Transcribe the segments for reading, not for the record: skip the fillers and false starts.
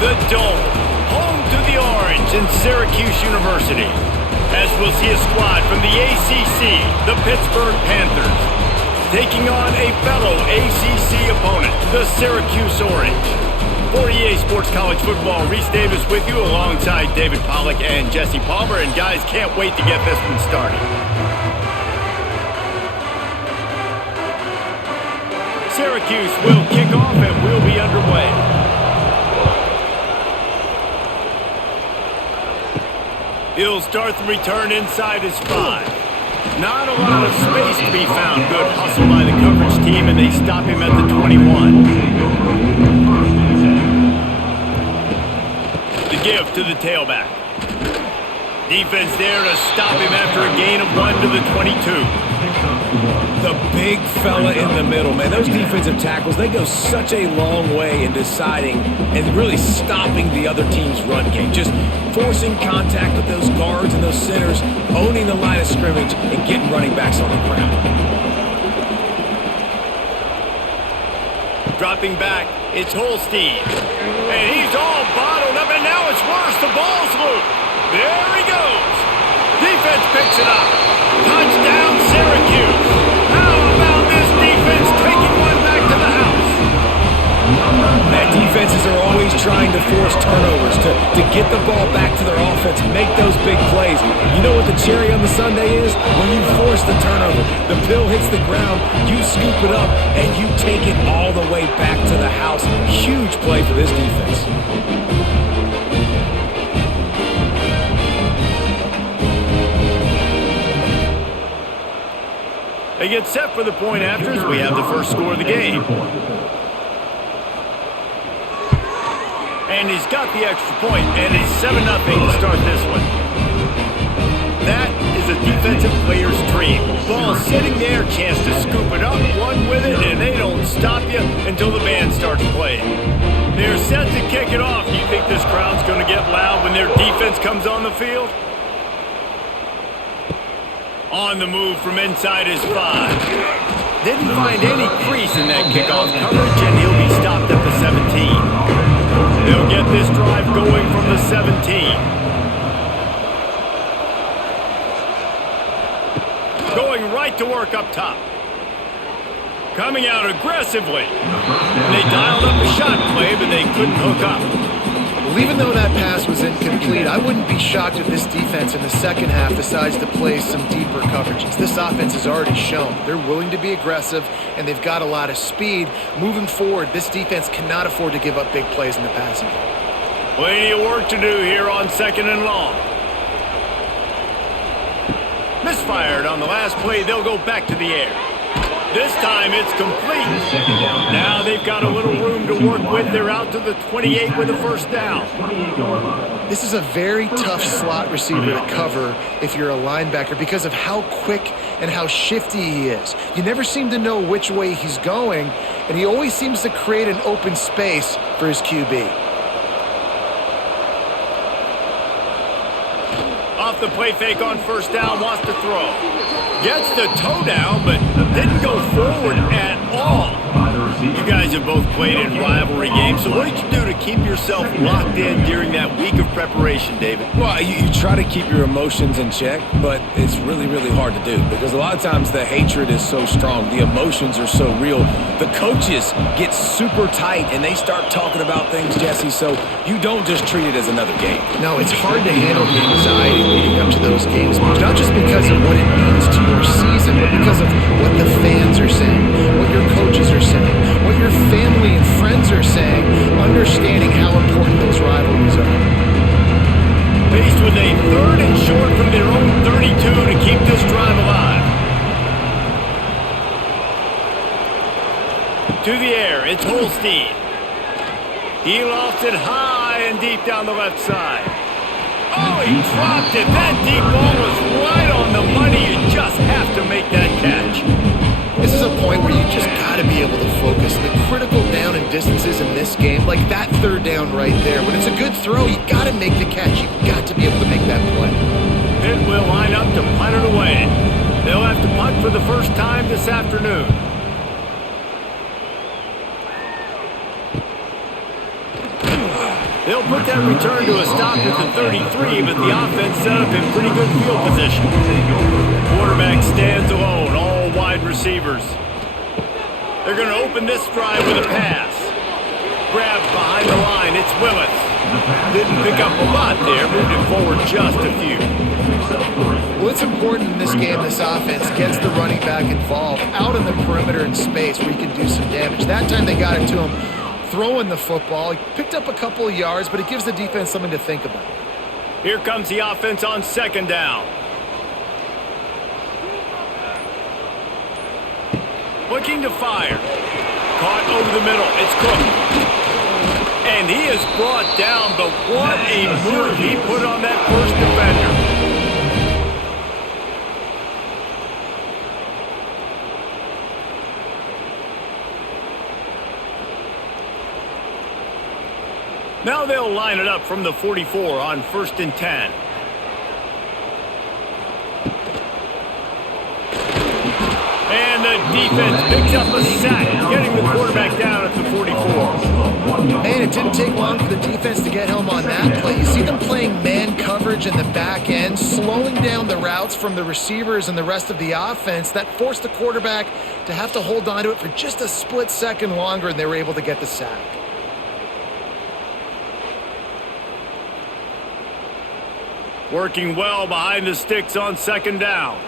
The Dome, home to the Orange and Syracuse University, as we'll see a squad from the ACC, the Pittsburgh Panthers, taking on a fellow ACC opponent, the Syracuse Orange. For EA Sports College Football, Reese Davis with you alongside David Pollack and Jesse Palmer. And guys, can't wait to get this one started. Syracuse will kick off and we'll be underway. He'll start the return inside his 5. Not a lot of space to be found. Good hustle by the coverage team, and they stop him at the 21. The give to the tailback. Defense there to stop him after a gain of 1 to the 22. The big fella in the middle, man. Those defensive tackles, they go such a long way in deciding and really stopping the other team's run game. Just forcing contact with those guards and those centers, owning the line of scrimmage, and getting running backs on the ground. Dropping back, it's Holstein. And he's all bottled up, and now it's worse. The ball's loose. There he goes. Defense picks it up. Touchdown, Syracuse. How about this defense taking one back to the house? Man, defenses are always trying to force turnovers to get the ball back to their offense, make those big plays. You know what the cherry on the sundae is? When you force the turnover, the pill hits the ground, you scoop it up, and you take it all the way back to the house. Huge play for this defense. They get set for the point after as we have the first score of the game. And he's got the extra point, and it's 7-0 to start this one. That is a defensive player's dream. Ball sitting there, chance to scoop it up, run with it, and they don't stop you until the band starts playing. They're set to kick it off. Do you think this crowd's going to get loud when their defense comes on the field? On the move from inside his 5. Didn't find any crease in that kickoff coverage, and he'll be stopped at the 17. They'll get this drive going from the 17. Going right to work up top. Coming out aggressively. They dialed up a shot play, but they couldn't hook up. Well, even though that pass was incomplete, I wouldn't be shocked if this defense in the second half decides to play some deeper coverages. This offense has already shown they're willing to be aggressive, and they've got a lot of speed. Moving forward, this defense cannot afford to give up big plays in the passing game. Plenty of work to do here on 2nd and long. Misfired on the last play. They'll go back to the air. This time it's complete. Now they've got a little room to work with. They're out to the 28 with a first down. This is a very tough slot receiver to cover if you're a linebacker because of how quick and how shifty he is. You never seem to know which way he's going, and he always seems to create an open space for his QB. Off the play fake on first down, wants to throw. Gets the toe down, but didn't go forward at all. You guys have both played in rivalry games, so what did you do to keep yourself locked in during that week of preparation, David? Well, you try to keep your emotions in check, but it's really, really hard to do because a lot of times the hatred is so strong. The emotions are so real. The coaches get super tight, and they start talking about things, Jesse, so you don't just treat it as another game. No, it's hard to handle the anxiety leading up to those games, not just because of what it means to your season, but because of what the fans are saying, what your coaches are saying, what your family and friends are saying, understanding how important those rivalries are. Faced with a 3rd and short from their own 32 to keep this drive alive. To the air, it's Holstein. He lost it high and deep down the left side. Oh, he dropped it. That deep ball was right on the money. You just have to make that catch. This is a point where you just got to be able to focus. The critical down and distances in this game, like that 3rd down right there. When it's a good throw, you got to make the catch. You got to be able to make that play. Pitt will line up to punt it away. They'll have to punt for the first time this afternoon. They'll put that return to a stop at the 33, but the offense set up in pretty good field position. Quarterback stands alone, all wide receivers. They're going to open this drive with a pass. Grab behind the line, it's Willis. Didn't pick up a lot there, moved it forward just a few. Well, it's important in this game this offense gets the running back involved out in the perimeter in space where he can do some damage. That time they got it to him throwing the football. He picked up a couple of yards, but it gives the defense something to think about. Here comes the offense on second down. Looking to fire. Caught over the middle. It's Cook. And he is brought down, but what a move he put on that first defender. Now they'll line it up from the 44 on 1st and 10. And the defense picks up a sack, getting the quarterback down at the 44. Man, it didn't take long for the defense to get home on that play. You see them playing man coverage in the back end, slowing down the routes from the receivers and the rest of the offense. That forced the quarterback to have to hold on to it for just a split second longer, and they were able to get the sack. Working well behind the sticks on second down.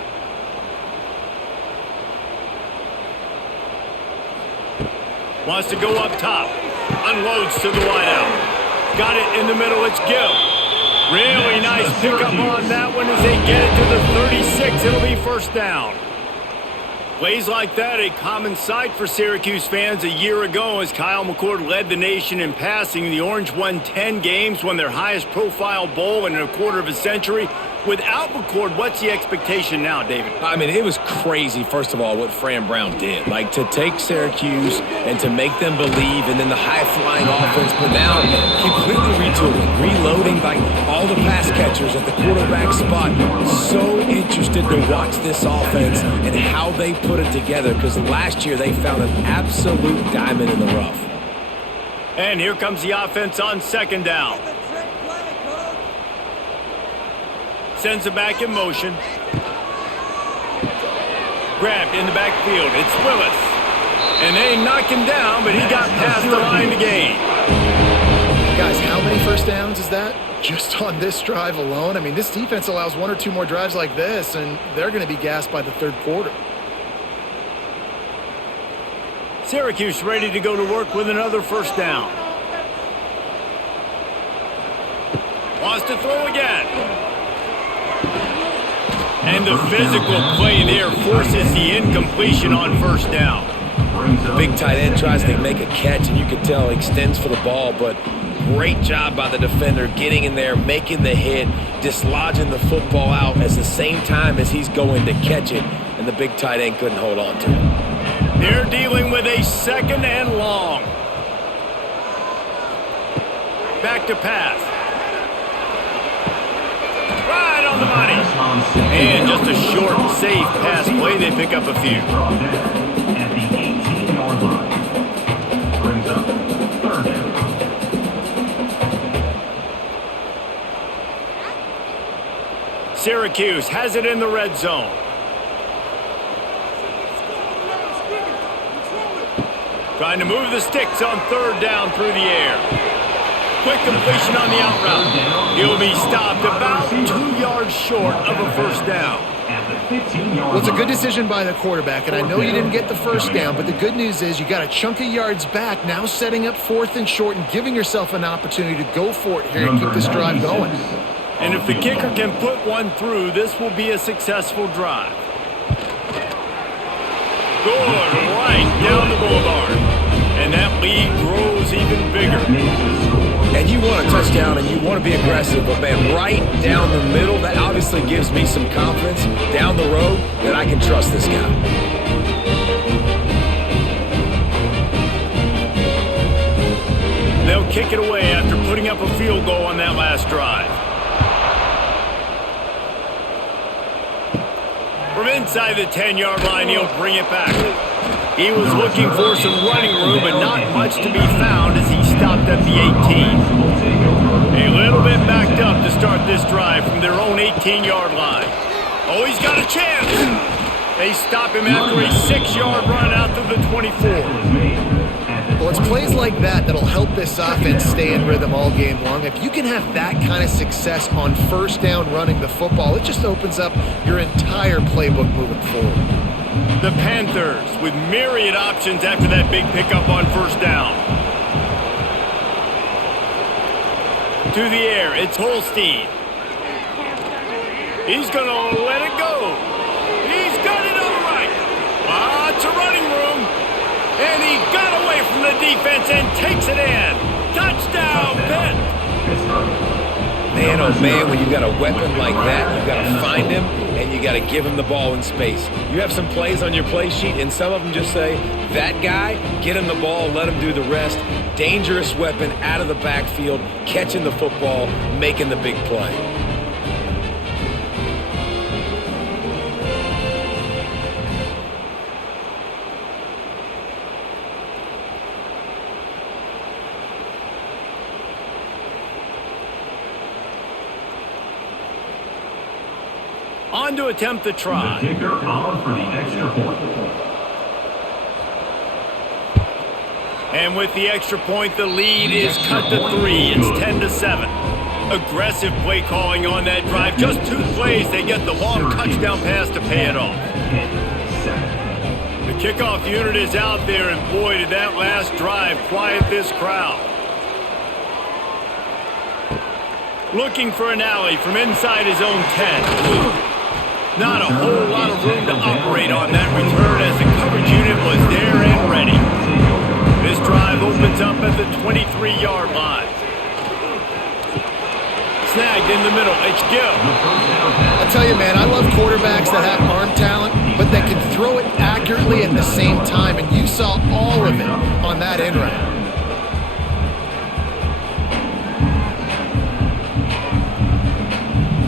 Wants to go up top. Unloads to the wideout. Got it in the middle. It's Gill. Really nice pickup on that one as they get it to the 36. It'll be first down. Plays like that, a common sight for Syracuse fans a year ago as Kyle McCord led the nation in passing. The Orange won 10 games, won their highest profile bowl in a quarter of a century. Without McCord, what's the expectation now, David? I mean, it was crazy, first of all, what Fran Brown did. Like, to take Syracuse and to make them believe, and then the high-flying offense, but now completely retooling, reloading, like, all the pass catchers at the quarterback spot. So interested to watch this offense and how they put it together, because last year they found an absolute diamond in the rough. And here comes the offense on second down. Sends it back in motion. Grabbed in the backfield. It's Willis. And they knock him down, but he got past the line to gain. Guys, how many first downs is that? Just on this drive alone? I mean, this defense allows one or two more drives like this, and they're going to be gassed by the third quarter. Syracuse ready to go to work with another first down. Wants to throw again. And the physical play there forces the incompletion on first down. The big tight end tries to make a catch, and you can tell he extends for the ball, but great job by the defender getting in there, making the hit, dislodging the football out at the same time as he's going to catch it, and the big tight end couldn't hold on to it. They're dealing with a second and long. Back to pass. Right on the money. And just a short, safe pass play. They pick up a few. At the 18-yard line. Brings up third down. Syracuse has it in the red zone. Trying to move the sticks on third down through the air. Quick completion on the out route. He'll be stopped about 2 yards short of a first down. Well, it's a good decision by the quarterback, and I know you didn't get the first down, but the good news is you got a chunk of yards back, now setting up fourth and short and giving yourself an opportunity to go for it here and keep this drive going. And if the kicker can put one through, this will be a successful drive. Good, right down the boulevard. And that lead grows even bigger. And you want a touchdown and you want to be aggressive, but man, right down the middle, that obviously gives me some confidence down the road that I can trust this guy. They'll kick it away after putting up a field goal on that last drive. From inside the 10-yard line, he'll bring it back. He was looking for some running room, but not much to be found as he stopped at the 18. this drive from their own 18-yard line. Oh, he's got a chance. They stop him after a 6-yard run out to the 24. Well, it's plays like that that'll help this offense stay in rhythm all game long. If you can have that kind of success on first down running the football, it just opens up your entire playbook moving forward. The Panthers with myriad options after that big pickup on first down. To the air, it's Holstein. He's going to let it go. He's got it all right. Lots of running room. And he got away from the defense and takes it in. Touchdown, Pitt. Man, oh man, when you've got a weapon like that, you've got to find him and you got to give him the ball in space. You have some plays on your play sheet and some of them just say, that guy, get him the ball, let him do the rest. Dangerous weapon out of the backfield, catching the football, making the big play. On to attempt the try. The kicker on for the extra point. And with the extra point, the lead is cut to 3. It's 10-7. Aggressive play calling on that drive. Just 2 plays, they get the long touchdown pass to pay it off. The kickoff unit is out there, and boy, did that last drive quiet this crowd. Looking for an alley from inside his own 10. Not a whole lot of room to operate on that return as the coverage unit was there and ready. This drive opens up at the 23-yard line. Snagged in the middle. It's Gill. I'll tell you, man, I love quarterbacks that have arm talent, but that can throw it accurately at the same time, and you saw all of it on that in route.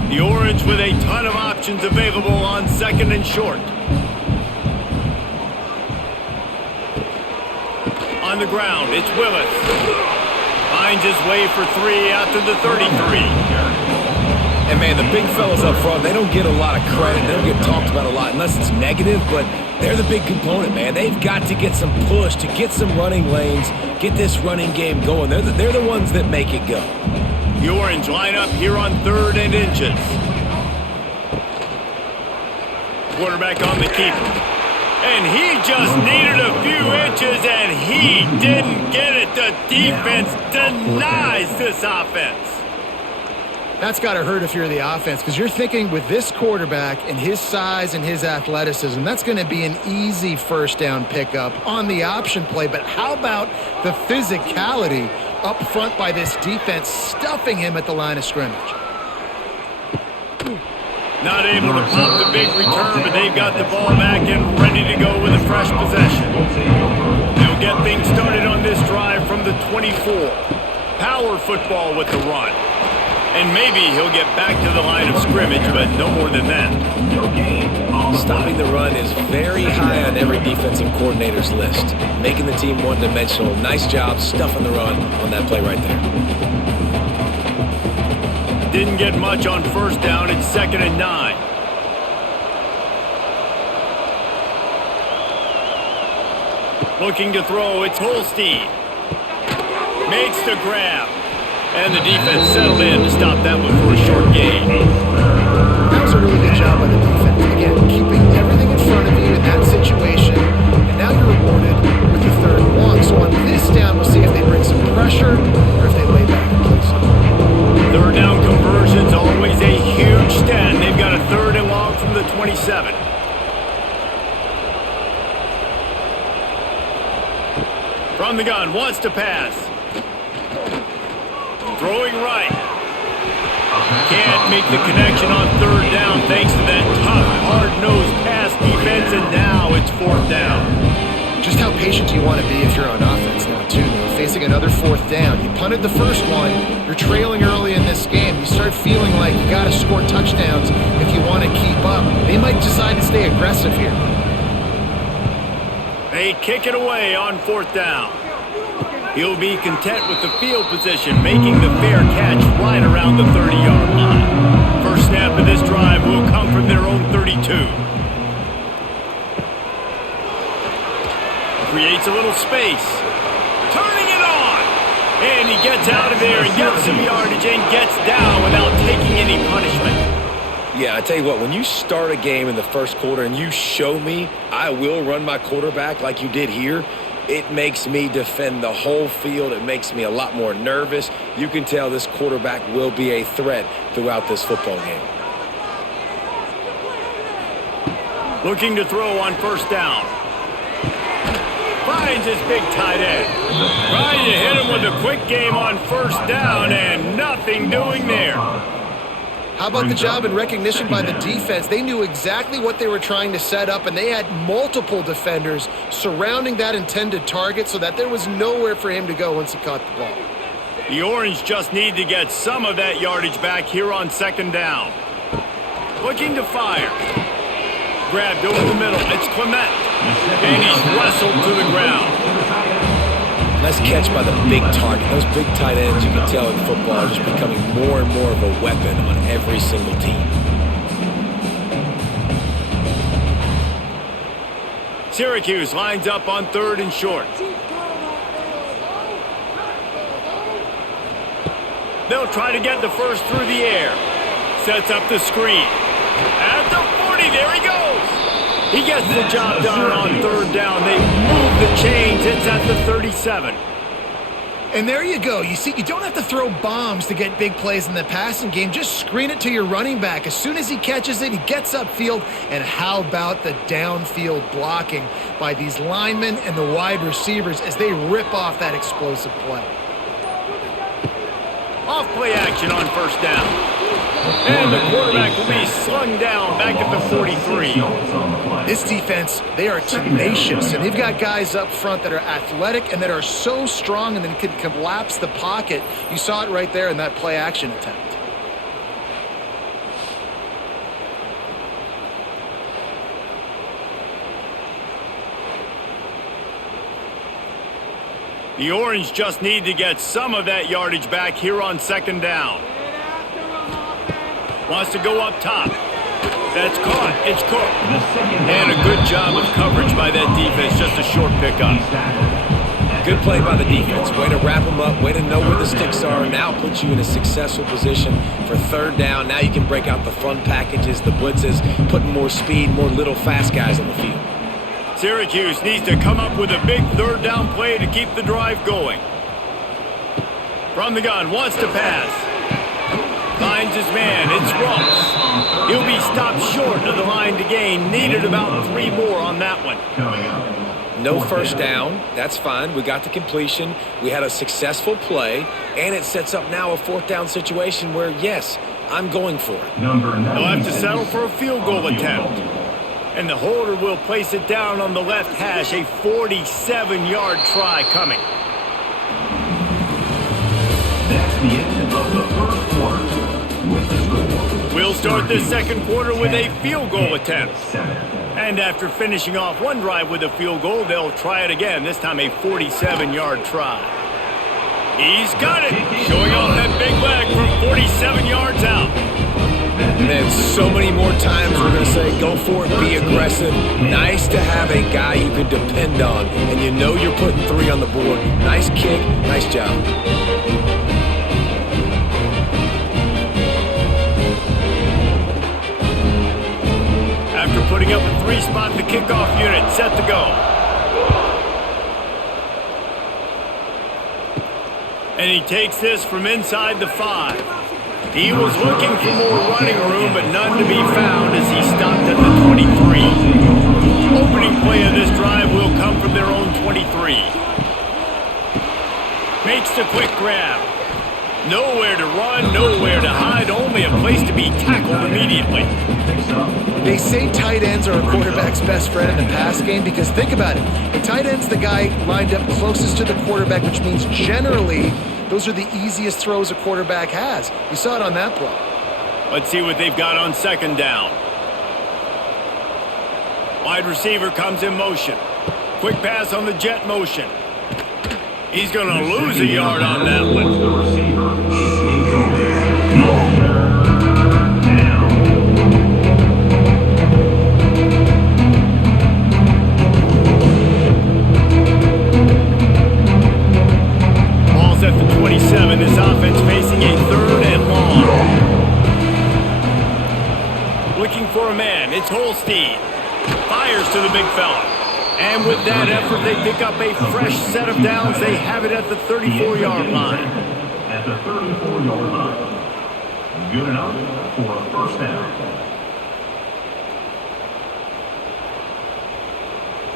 The Orange with a ton of options available on second and short. On the ground, it's Willis. Finds his way for 3 out to the 33. And man, the big fellas up front, they don't get a lot of credit. They don't get talked about a lot unless it's negative, but they're the big component, man. They've got to get some push, to get some running lanes, get this running game going. They're the ones that make it go. The Orange line up here on 3rd and inches. Quarterback on the keeper. And he just needed a few inches, and he didn't get it. The defense denies this offense. That's got to hurt if you're the offense, because you're thinking with this quarterback and his size and his athleticism, that's going to be an easy first down pickup on the option play. But how about the physicality up front by this defense, stuffing him at the line of scrimmage? Not able to pop the big return, but they've got the ball back and ready to go with a fresh possession. They'll get things started on this drive from the 24. Power football with the run. And maybe he'll get back to the line of scrimmage, but no more than that. Stopping the run is very high on every defensive coordinator's list. Making the team one-dimensional. Nice job stuffing the run on that play right there. Didn't get much on first down. It's 2nd and 9. Looking to throw. It's Holstein. Makes the grab. And the defense settled in to stop that one for a short gain. That was a really good job by the defense. Again, keeping everything in front of you in that situation, and now you're rewarded with the 3rd and 1. So on this down, we'll see if they bring some pressure or if they lay back and play some. 3rd down conversion's always a huge stat. They've got a 3rd and long from the 27. From the gun, wants to pass. Throwing right. Can't make the connection on 3rd down thanks to that tough, hard-nosed pass defense, and now it's 4th down. Just how patient do you want to be if you're on offense now, too? Facing another 4th down. You punted the first one. You're trailing early in this game. You start feeling like you got to score touchdowns if you want to keep up. They might decide to stay aggressive here. They kick it away on 4th down. He'll be content with the field position, making the fair catch right around the 30-yard line. First snap of this drive will come from their own 32. Creates a little space. Turning it on! And he gets out of there and gets some yardage and gets down without taking any punishment. Yeah, I tell you what, when you start a game in the first quarter and you show me I will run my quarterback like you did here, it makes me defend the whole field. It makes me a lot more nervous. You can tell this quarterback will be a threat throughout this football game. Looking to throw on first down. Finds his big tight end. Trying to hit him with a quick game on first down and nothing doing there. How about the job and recognition by the defense? They knew exactly what they were trying to set up, and they had multiple defenders surrounding that intended target so that there was nowhere for him to go once he caught the ball. The Orange just need to get some of that yardage back here on second down. Looking to fire. Grabbed over the middle. It's Clement. And he's wrestled to the ground. Nice catch by the big target. Those big tight ends, you can tell in football, are just becoming more and more of a weapon on every single team. Syracuse lines up on third and short. They'll try to get the first through the air. Sets up the screen. At the 40, there he goes. He gets the job done on third down. They move the chains. It's at the 37. And there you go. You see, you don't have to throw bombs to get big plays in the passing game. Just screen it to your running back. As soon as he catches it, he gets upfield. And how about the downfield blocking by these linemen and the wide receivers as they rip off that explosive play? Off play action on first down. And the quarterback will be slung down back at the 43. This defense, they are tenacious, and they've got guys up front that are athletic and that are so strong and then can collapse the pocket. You saw it right there in that play action attempt. The Orange just need to get some of that yardage back here on second down. Wants to go up top. That's caught. It's Cook. And a good job of coverage by that defense. Just a short pickup. Good play by the defense. Way to wrap them up. Way to know where the sticks are. Now puts you in a successful position for third down. Now you can break out the fun packages, the blitzes, putting more speed, more little fast guys on the field. Syracuse needs to come up with a big third down play to keep the drive going. From the gun, wants to pass. Finds his man. It's Ross. He'll be stopped short of the line to gain. Needed about 3 more on that one. No first down. That's fine. We got the completion. We had a successful play. And it sets up now a fourth down situation where, yes, I'm going for it. They'll have to settle for a field goal attempt. And the holder will place it down on the left hash. A 47-yard try coming. That's the end of the first quarter. We'll start this second quarter with a field goal attempt. And after finishing off one drive with a field goal, they'll try it again, this time a 47-yard try. He's got it, showing off that big leg from 47 yards out. And then so many more times we're going to say, go for it, be aggressive. Nice to have a guy you can depend on, and you know you're putting 3 on the board. Nice kick, nice job. After putting up a 3-spot, the kickoff unit set to go. And he takes this from inside the 5. He was looking for more running room, but none to be found as he stopped at the 23. Opening play of this drive will come from their own 23. Makes the quick grab. Nowhere to run, nowhere to hide, only a place to be tackled immediately. They say tight ends are a quarterback's best friend in the pass game because think about it. A tight end's the guy lined up closest to the quarterback, which means generally those are the easiest throws a quarterback has. You saw it on that play. Let's see what they've got on second down. Wide receiver comes in motion. Quick pass on the jet motion. He's going to lose a yard on that one. The receiver, incomplete. Ball's at the 27. This offense facing a 3rd and long. Looking for a man. It's Holstein. Fires to the big fella. And with that effort, they pick up a fresh set of downs. They have it at the 34-yard line. At the 34-yard line. Good enough for a first down.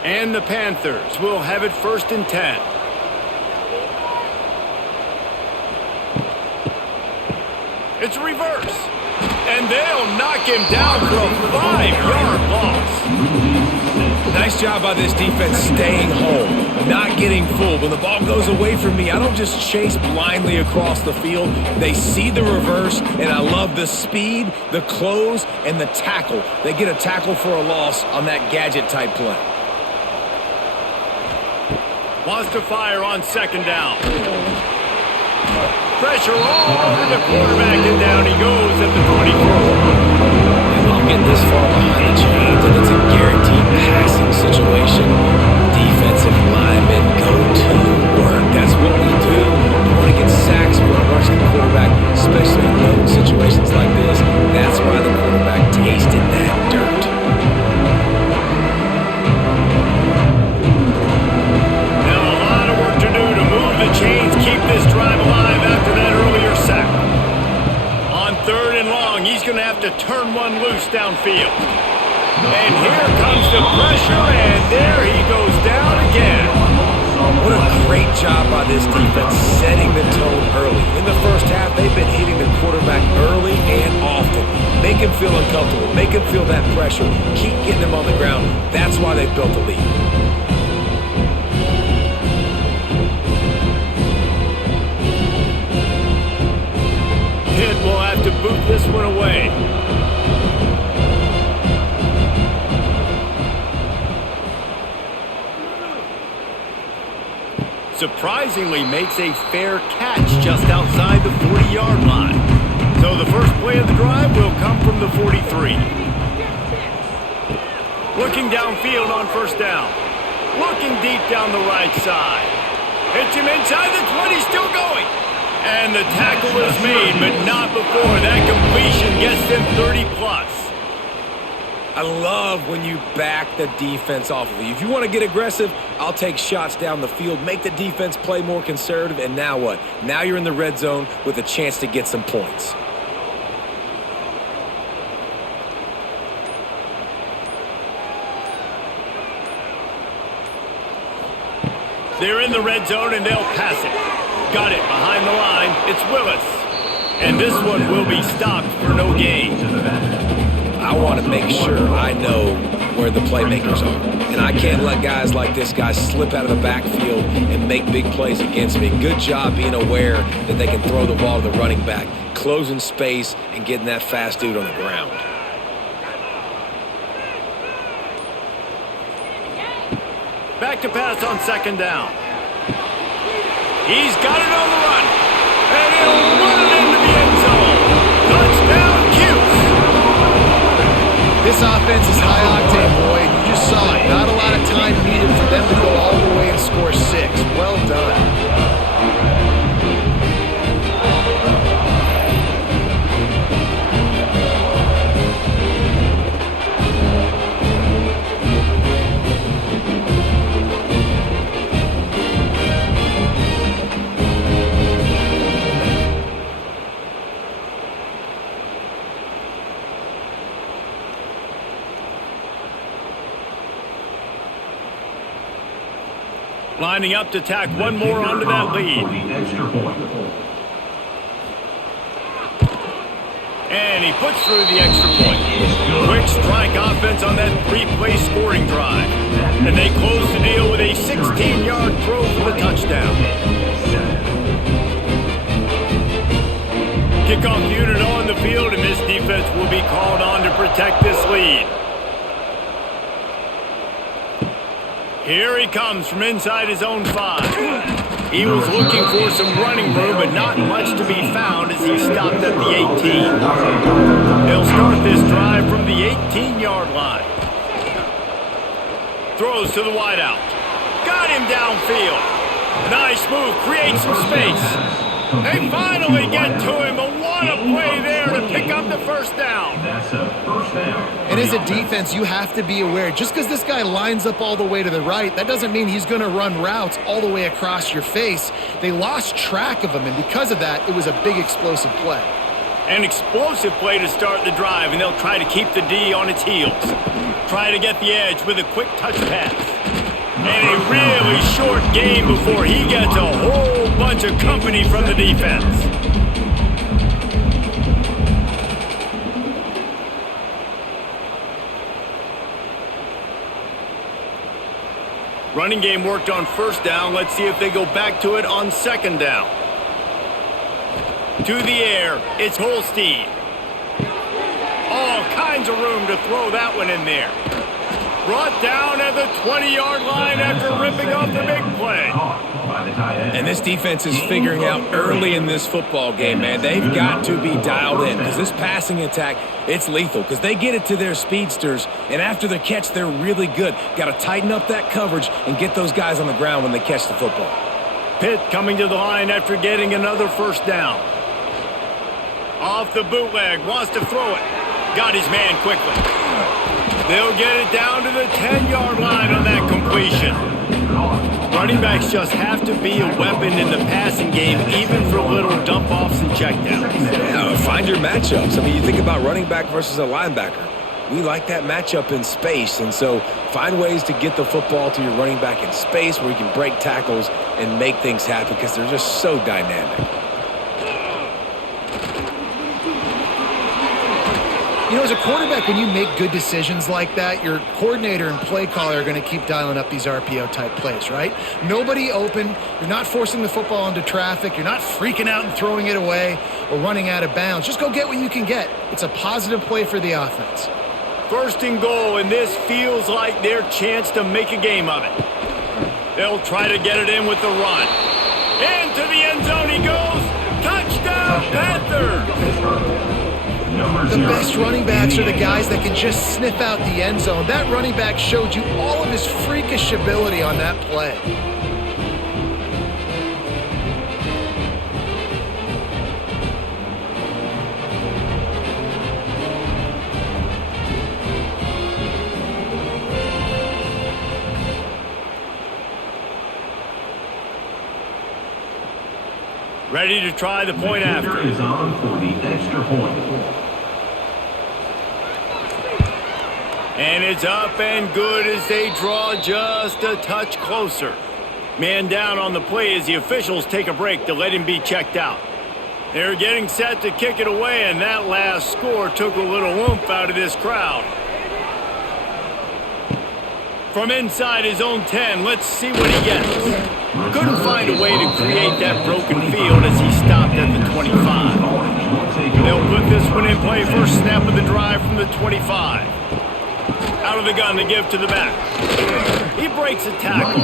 And the Panthers will have it 1st and 10. It's a reverse. And they'll knock him down for a 5-yard loss. Nice job by this defense staying home, not getting fooled. When the ball goes away from me, I don't just chase blindly across the field. They see the reverse, and I love the speed, the close, and the tackle. They get a tackle for a loss on that gadget-type play. Wants to fire on 2nd down. Pressure all over the quarterback, and down he goes at the 24. I'll get this far behind the chains, and it's a guaranteed passing situation. Defensive linemen go to work. That's what we do. We want to get sacks. We want to rush the quarterback, especially in those situations like this. That's why the quarterback tasted that dirt. Now a lot of work to do to move the chains, keep this drive alive after that earlier sack. On 3rd and long, he's going to have to turn one loose downfield. And here comes the pressure, and there he goes down again. What a great job by this defense setting the tone early. In the first half, they've been hitting the quarterback early and often. Make him feel uncomfortable. Make him feel that pressure. Keep getting him on the ground. That's why they've built the lead. Pitt will have to boot this one away. Surprisingly makes a fair catch just outside the 40-yard line. So the first play of the drive will come from the 43. Looking downfield on 1st down. Looking deep down the right side. Hits him inside the 20, still going. And the tackle is made, but not before that completion gets them 30+. I love when you back the defense off of you. If you want to get aggressive, I'll take shots down the field, make the defense play more conservative, and now what? Now you're in the red zone with a chance to get some points. They're in the red zone, and they'll pass it. Got it behind the line. It's Willis. And this one will be stopped for no gain. I want to make sure I know where the playmakers are. And I can't let guys like this guy slip out of the backfield and make big plays against me. Good job being aware that they can throw the ball to the running back, closing space and getting that fast dude on the ground. Back to pass on 2nd down. He's got it on the run. And he'll run it into the end zone. Touchdown, Cuse. This offense is high octane, Boyd. You just saw it. Not a lot of time needed for them to go all the way and score 6. Well done. Lining up to tack one more onto that lead. And he puts through the extra point. Quick strike offense on that 3-play scoring drive. And they close the deal with a 16-yard throw for the touchdown. Kickoff unit on the field, and this defense will be called on to protect this lead. Here he comes from inside his own 5. He was looking for some running room, but not much to be found as he stopped at the 18. They'll start this drive from the 18-yard line. Throws to the wideout. Got him downfield. Nice move, creates some space. They finally get to him, but what a play there to pick up the first down. That's a first down. And as a defense, you have to be aware, just because this guy lines up all the way to the right, that doesn't mean he's going to run routes all the way across your face. They lost track of him, and because of that, it was a big explosive play. An explosive play to start the drive, and they'll try to keep the D on its heels. Try to get the edge with a quick touch pass. And a really short game before he gets a whole bunch of company from the defense. Running game worked on first down. Let's see if they go back to it on second down. To the air, it's Holstein. All kinds of room to throw that one in there. Brought down at the 20-yard line after ripping off the big play. And this defense is figuring out early in this football game, man. They've got to be dialed in because this passing attack, it's lethal because they get it to their speedsters, and after the catch, they're really good. Got to tighten up that coverage and get those guys on the ground when they catch the football. Pitt coming to the line after getting another first down. Off the bootleg, wants to throw it. Got his man quickly. They'll get it down to the 10-yard line on that completion. Running backs just have to be a weapon in the passing game, even for little dump-offs and checkdowns. Yeah, find your matchups. I mean, you think about running back versus a linebacker. We like that matchup in space, and so find ways to get the football to your running back in space where you can break tackles and make things happen because they're just so dynamic. You know, as a quarterback, when you make good decisions like that, your coordinator and play caller are going to keep dialing up these RPO-type plays, right? Nobody open. You're not forcing the football into traffic. You're not freaking out and throwing it away or running out of bounds. Just go get what you can get. It's a positive play for the offense. First and goal, and this feels like their chance to make a game of it. They'll try to get it in with the run. Into the end zone he goes. Touchdown, Panthers! The best running backs are the guys that can just sniff out the end zone. That running back showed you all of his freakish ability on that play. Ready to try the point after. Is on for the extra point. And it's up and good as they draw just a touch closer. Man down on the play as the officials take a break to let him be checked out. They're getting set to kick it away, and that last score took a little oomph out of this crowd. From inside his own 10, let's see what he gets. Couldn't find a way to create that broken field as he stopped at the 25. They'll put this one in play, first snap of the drive from the 25. Out of the gun to give to the back. He breaks a tackle.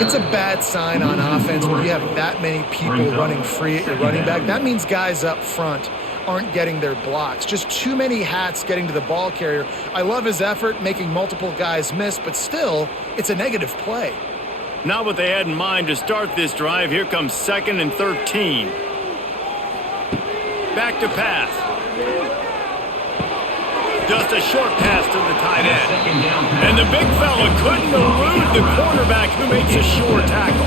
It's a bad sign on offense when you have that many people running free at your running back. That means guys up front aren't getting their blocks. Just too many hats getting to the ball carrier. I love his effort, making multiple guys miss, but still, it's a negative play. Not what they had in mind to start this drive. Here comes 2nd and 13. Back to pass. Just a short pass to the tight end. And the big fella couldn't elude the cornerback who makes a sure tackle.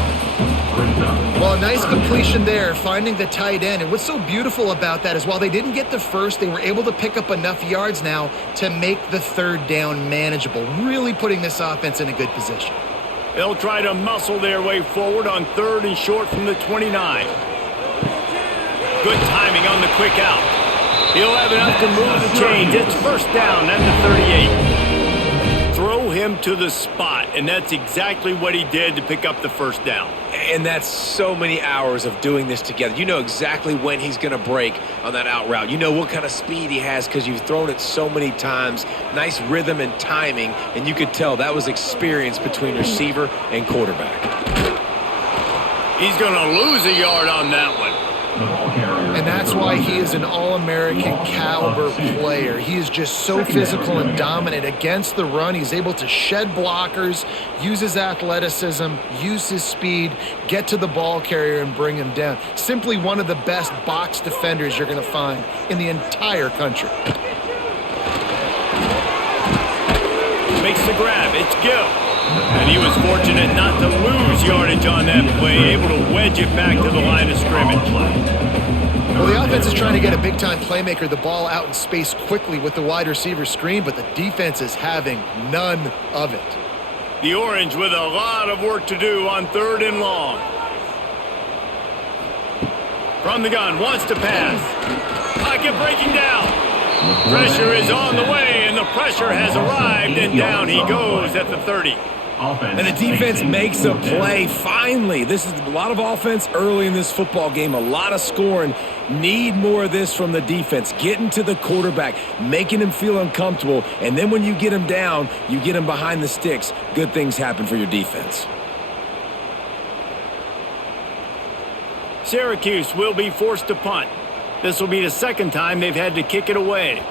Well, a nice completion there, finding the tight end. And what's so beautiful about that is while they didn't get the first, they were able to pick up enough yards now to make the third down manageable, really putting this offense in a good position. They'll try to muscle their way forward on 3rd and short from the 29. Good timing on the quick out. He'll have enough to move the chains. It's first down at the 38. Throw him to the spot, and that's exactly what he did to pick up the first down. And that's so many hours of doing this together. You know exactly when he's going to break on that out route. You know what kind of speed he has because you've thrown it so many times. Nice rhythm and timing, and you could tell that was experience between receiver and quarterback. He's going to lose a yard on that one. The ball carrier. And that's why he is an All-American caliber player. He is just so physical and dominant against the run. He's able to shed blockers, use his athleticism, use his speed, get to the ball carrier and bring him down. Simply one of the best box defenders you're going to find in the entire country. Makes the grab. It's Gill. And he was fortunate not to lose yardage on that play, able to wedge it back to the line of scrimmage. Well, the offense is trying to get a big-time playmaker the ball out in space quickly with the wide receiver screen, but the defense is having none of it. The Orange with a lot of work to do on 3rd and long. From the gun, wants to pass. Pocket breaking down. Pressure is on the way, and the pressure has arrived, and down he goes at the 30. And the defense makes a play, finally. This is a lot of offense early in this football game, a lot of scoring. Need more of this from the defense, getting to the quarterback, making him feel uncomfortable, and then when you get him down, you get him behind the sticks. Good things happen for your defense. Syracuse will be forced to punt. This will be the second time they've had to kick it away.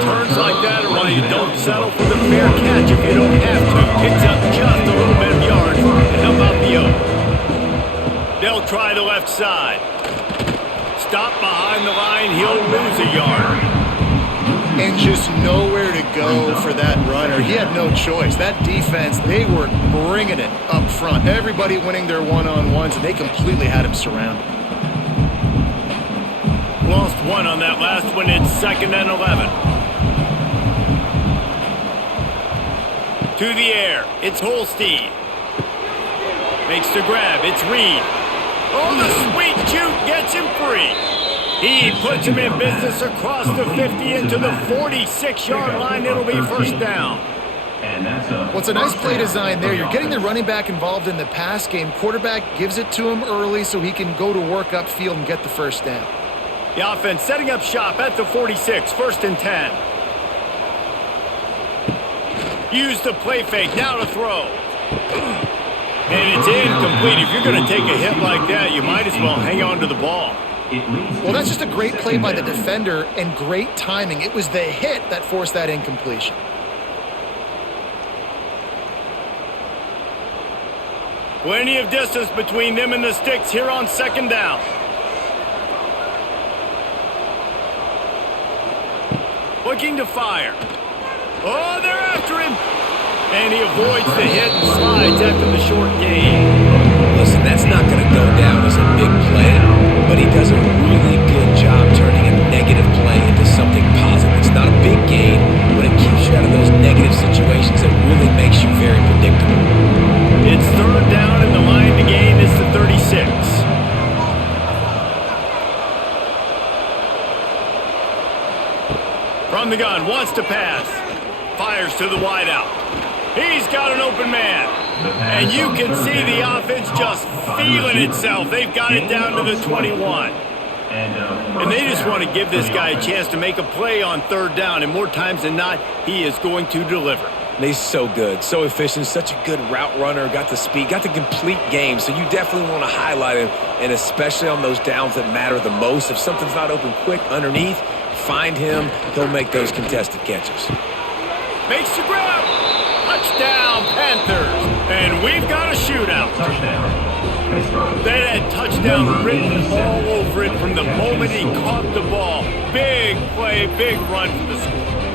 Turns like that are why you don't settle for the fair catch if you don't have to. Picks up just a little bit of yards to help out the Oak. They'll try the left side. Stop behind the line, he'll lose a yard. And just nowhere to go for that runner. He had no choice. That defense, they were bringing it up front. Everybody winning their one-on-ones, and they completely had him surrounded. Lost one on that last one. It's 2nd and 11. To the air, it's Holstein. Makes the grab, it's Reed. Oh, the sweet juke gets him free. He puts him in business across the 50 into the 46-yard line. It'll be first down. Well, it's a nice play design there. You're getting the running back involved in the pass game. Quarterback gives it to him early so he can go to work upfield and get the first down. The offense setting up shop at the 46, 1st and 10. Use the play fake, now to throw. And it's incomplete. If you're going to take a hit like that, you might as well hang on to the ball. Well, that's just a great play by the defender and great timing. It was the hit that forced that incompletion. Plenty of distance between them and the sticks here on 2nd down. Looking to fire. Oh, they're after him. And he avoids the hit and slides after the short gain. Listen, that's not going to go down as a big play, but he does a really good job turning a negative play into something positive. It's not a big gain, but it keeps you out of those negative situations. It really makes you very predictable. It's 3rd down, and the line to gain is the 36. From the gun, wants to pass. Fires to the wideout. He's got an open man. And you can see the offense just feeling itself. They've got it down to the 21. And they just want to give this guy a chance to make a play on 3rd down. And more times than not, he is going to deliver. And he's so good, so efficient, such a good route runner, got the speed, got the complete game. So you definitely want to highlight him, and especially on those downs that matter the most. If something's not open quick underneath, find him. He'll make those contested catches. Makes the grab. Touchdown, Panthers. And we've got a shootout. That had touchdown written all over it from the moment he caught the ball. Big play, big run for the score.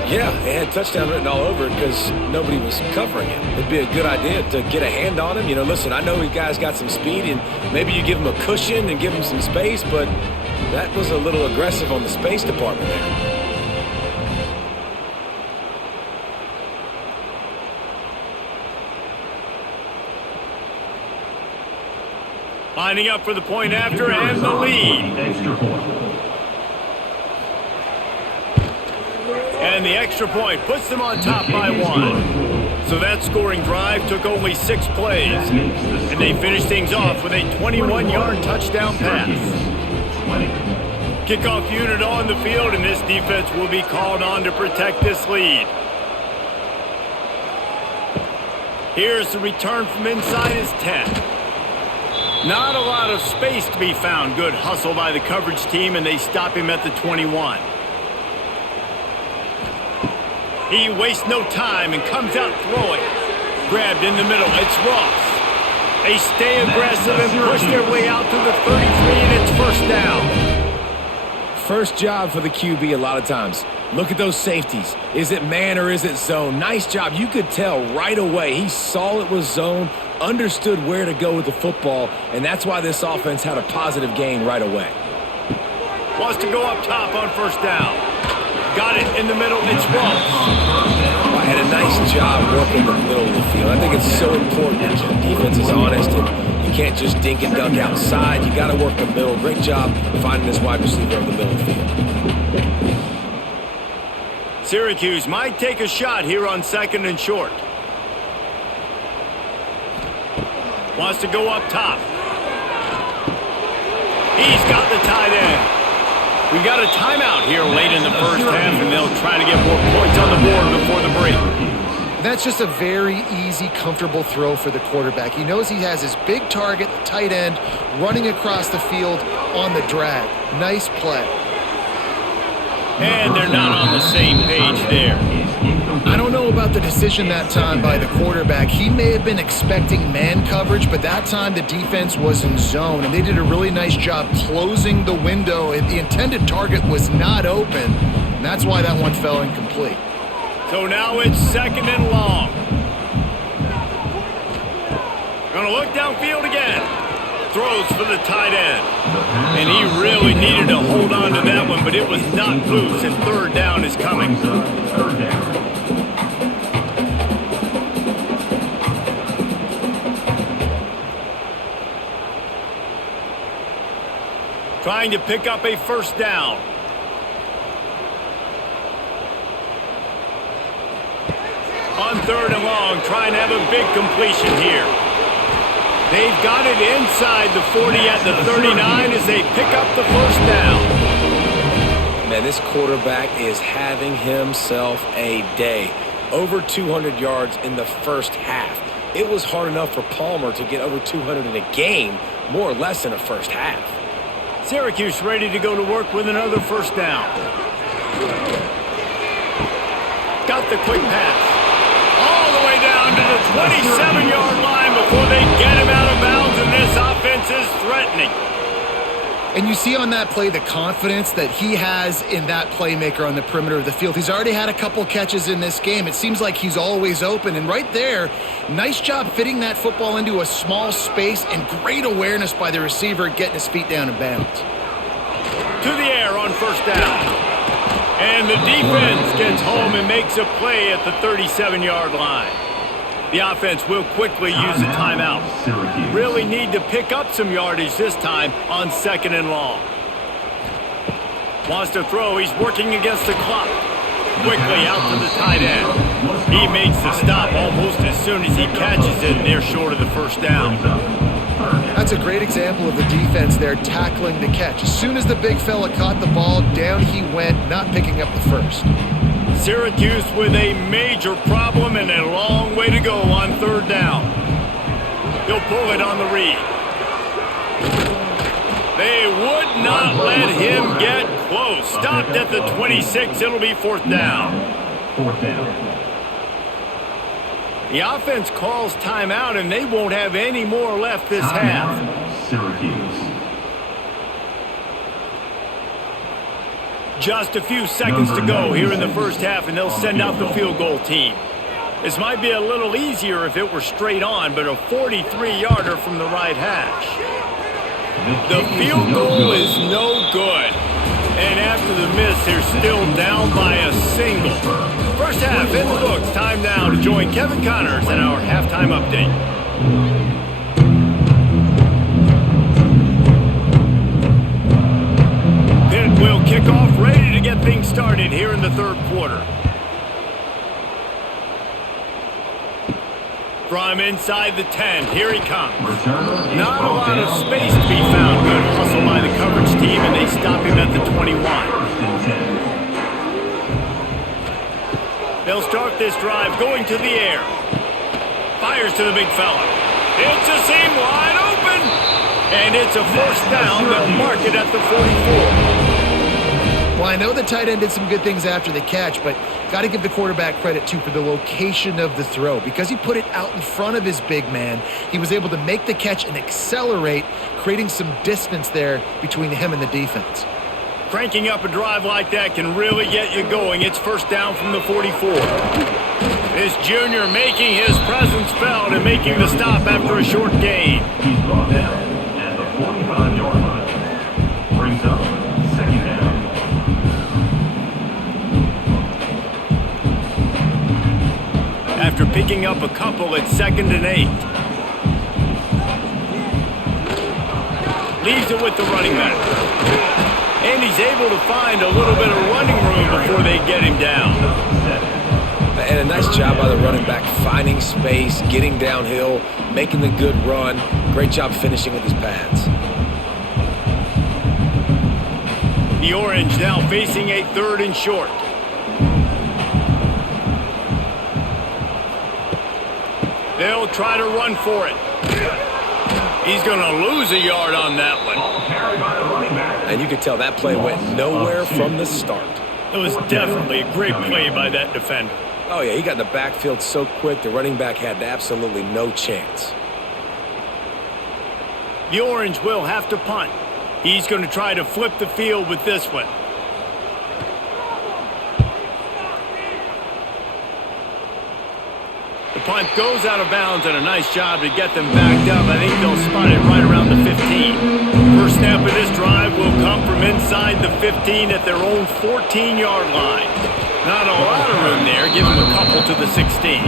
Yeah, it had touchdown written all over it because nobody was covering him. It'd be a good idea to get a hand on him. You know, listen, I know you guys got some speed, and maybe you give him a cushion and give him some space, but that was a little aggressive on the space department there. Lining up for the point after and the lead. Extra point. And the extra point puts them on top by 1. So that scoring drive took only 6 plays. And they finished things off with a 21-yard touchdown pass. Kickoff unit on the field, and this defense will be called on to protect this lead. Here's the return from inside his 10. Not a lot of space to be found. Good hustle by the coverage team, and they stop him at the 21. He wastes no time and comes out throwing. Grabbed in the middle. It's Ross. They stay aggressive and push their way out to the 33, and it's first down. First job for the QB a lot of times. Look at those safeties. Is it man or is it zone? Nice job. You could tell right away. He saw it was zone, understood where to go with the football, and that's why this offense had a positive gain right away. Wants to go up top on first down. Got it in the middle. It's Ross. And a nice job working the middle of the field. I think it's so important to keep defenses honest, and you can't just dink and dunk outside. You got to work the middle. Great job finding this wide receiver over the middle of the field. Syracuse might take a shot here on 2nd and short. Wants to go up top. He's got the tight end. We've got a timeout here late in the first half, and they'll try to get more points on the board before the break. That's just a very easy, comfortable throw for the quarterback. He knows he has his big target, the tight end, running across the field on the drag. Nice play. And they're not on the same page there. I don't know about the decision that time by the quarterback. He may have been expecting man coverage, but that time the defense was in zone, and they did a really nice job closing the window. The intended target was not open, and that's why that one fell incomplete. So now it's 2nd and long. Gonna look downfield again. Throws for the tight end. And he really needed to hold on to that one, but it was not loose, and third down is coming. Trying to pick up a first down. On 3rd and long, trying to have a big completion here. They've got it inside the 40 at the 39 as they pick up the first down. Man, this quarterback is having himself a day. Over 200 yards in the first half. It was hard enough for Palmer to get over 200 in a game, more or less in a first half. Syracuse ready to go to work with another first down. Got the quick pass. All the way down to the 27-yard line before they get him out of bounds, and this offense is threatening. And you see on that play the confidence that he has in that playmaker on the perimeter of the field. He's already had a couple catches in this game. It seems like he's always open. And right there, nice job fitting that football into a small space, and great awareness by the receiver getting his feet down in bounds. To the air on first down. And the defense gets home and makes a play at the 37-yard line. The offense will quickly use a timeout. Really need to pick up some yardage this time on 2nd and long. Wants to throw. He's working against the clock. Quickly out to the tight end. He makes the stop almost as soon as he catches it, and they're short of the first down. That's a great example of the defense there tackling the catch. As soon as the big fella caught the ball, down he went, not picking up the first. Syracuse with a major problem and a long way to go on 3rd down. He'll pull it on the read. They would not let him get close. Stopped at the 26. It'll be 4th down. 4th down. The offense calls timeout, and they won't have any more left this half. Syracuse. Just a few seconds to go here in the first half, and they'll send out the field goal team. This might be a little easier if it were straight on, but a 43-yarder from the right hash. The field goal is no good. And after the miss, they're still down by a single. First half in the books. Time now to join Kevin Connors in our halftime update. Pitt will kick off, ready to get things started here in the 3rd quarter. From inside the 10, here he comes. Not a lot of space to be found. Good hustle by the coverage team, and they stop him at the 21. They'll start this drive going to the air. Fires to the big fella. It's a seam wide open. And it's a first down. They'll mark it at the 44. Well, I know the tight end did some good things after the catch, but got to give the quarterback credit, too, for the location of the throw. Because he put it out in front of his big man, he was able to make the catch and accelerate, creating some distance there between him and the defense. Cranking up a drive like that can really get you going. It's first down from the 44. This junior making his presence felt and making the stop after a short gain. He's brought down at the 45-yard line. Brings up second down. After picking up a couple, it's 2nd and 8. Leaves it with the running back. And he's able to find a little bit of running room before they get him down. And a nice job by the running back, finding space, getting downhill, making the good run. Great job finishing with his pads. The Orange now facing a 3rd and short. They'll try to run for it. He's going to lose a yard on that one. And you could tell that play went nowhere from the start. It was definitely a great play by that defender. Oh, yeah, he got in the backfield so quick, the running back had absolutely no chance. The Orange will have to punt. He's going to try to flip the field with this one. The punt goes out of bounds, and a nice job to get them backed up. I think they'll spot it right around the 15. First snap of this drive will come from inside the 15 at their own 14-yard line. Not a lot of room there. Give them a couple to the 16.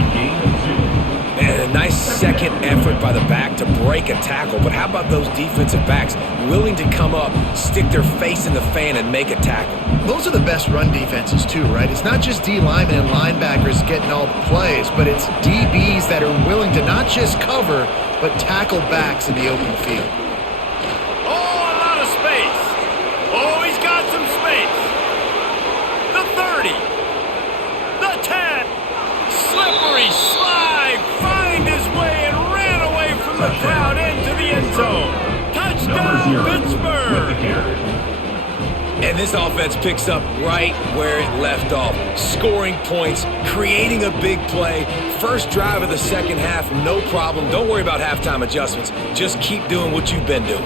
And a nice second effort by the back to break a tackle. But how about those defensive backs willing to come up, stick their face in the fan, and make a tackle? Those are the best run defenses, too, right? It's not just D linemen and linebackers getting all the plays, but it's DBs that are willing to not just cover, but tackle backs in the open field. Oh, a lot of space. Oh, he's got some space. The 30. The 10. Slippery slide. Find his way and ran away from the crowd into the end zone. Touchdown, Pittsburgh. And this offense picks up right where it left off. Scoring points, creating a big play. First drive of the second half, no problem. Don't worry about halftime adjustments. Just keep doing what you've been doing.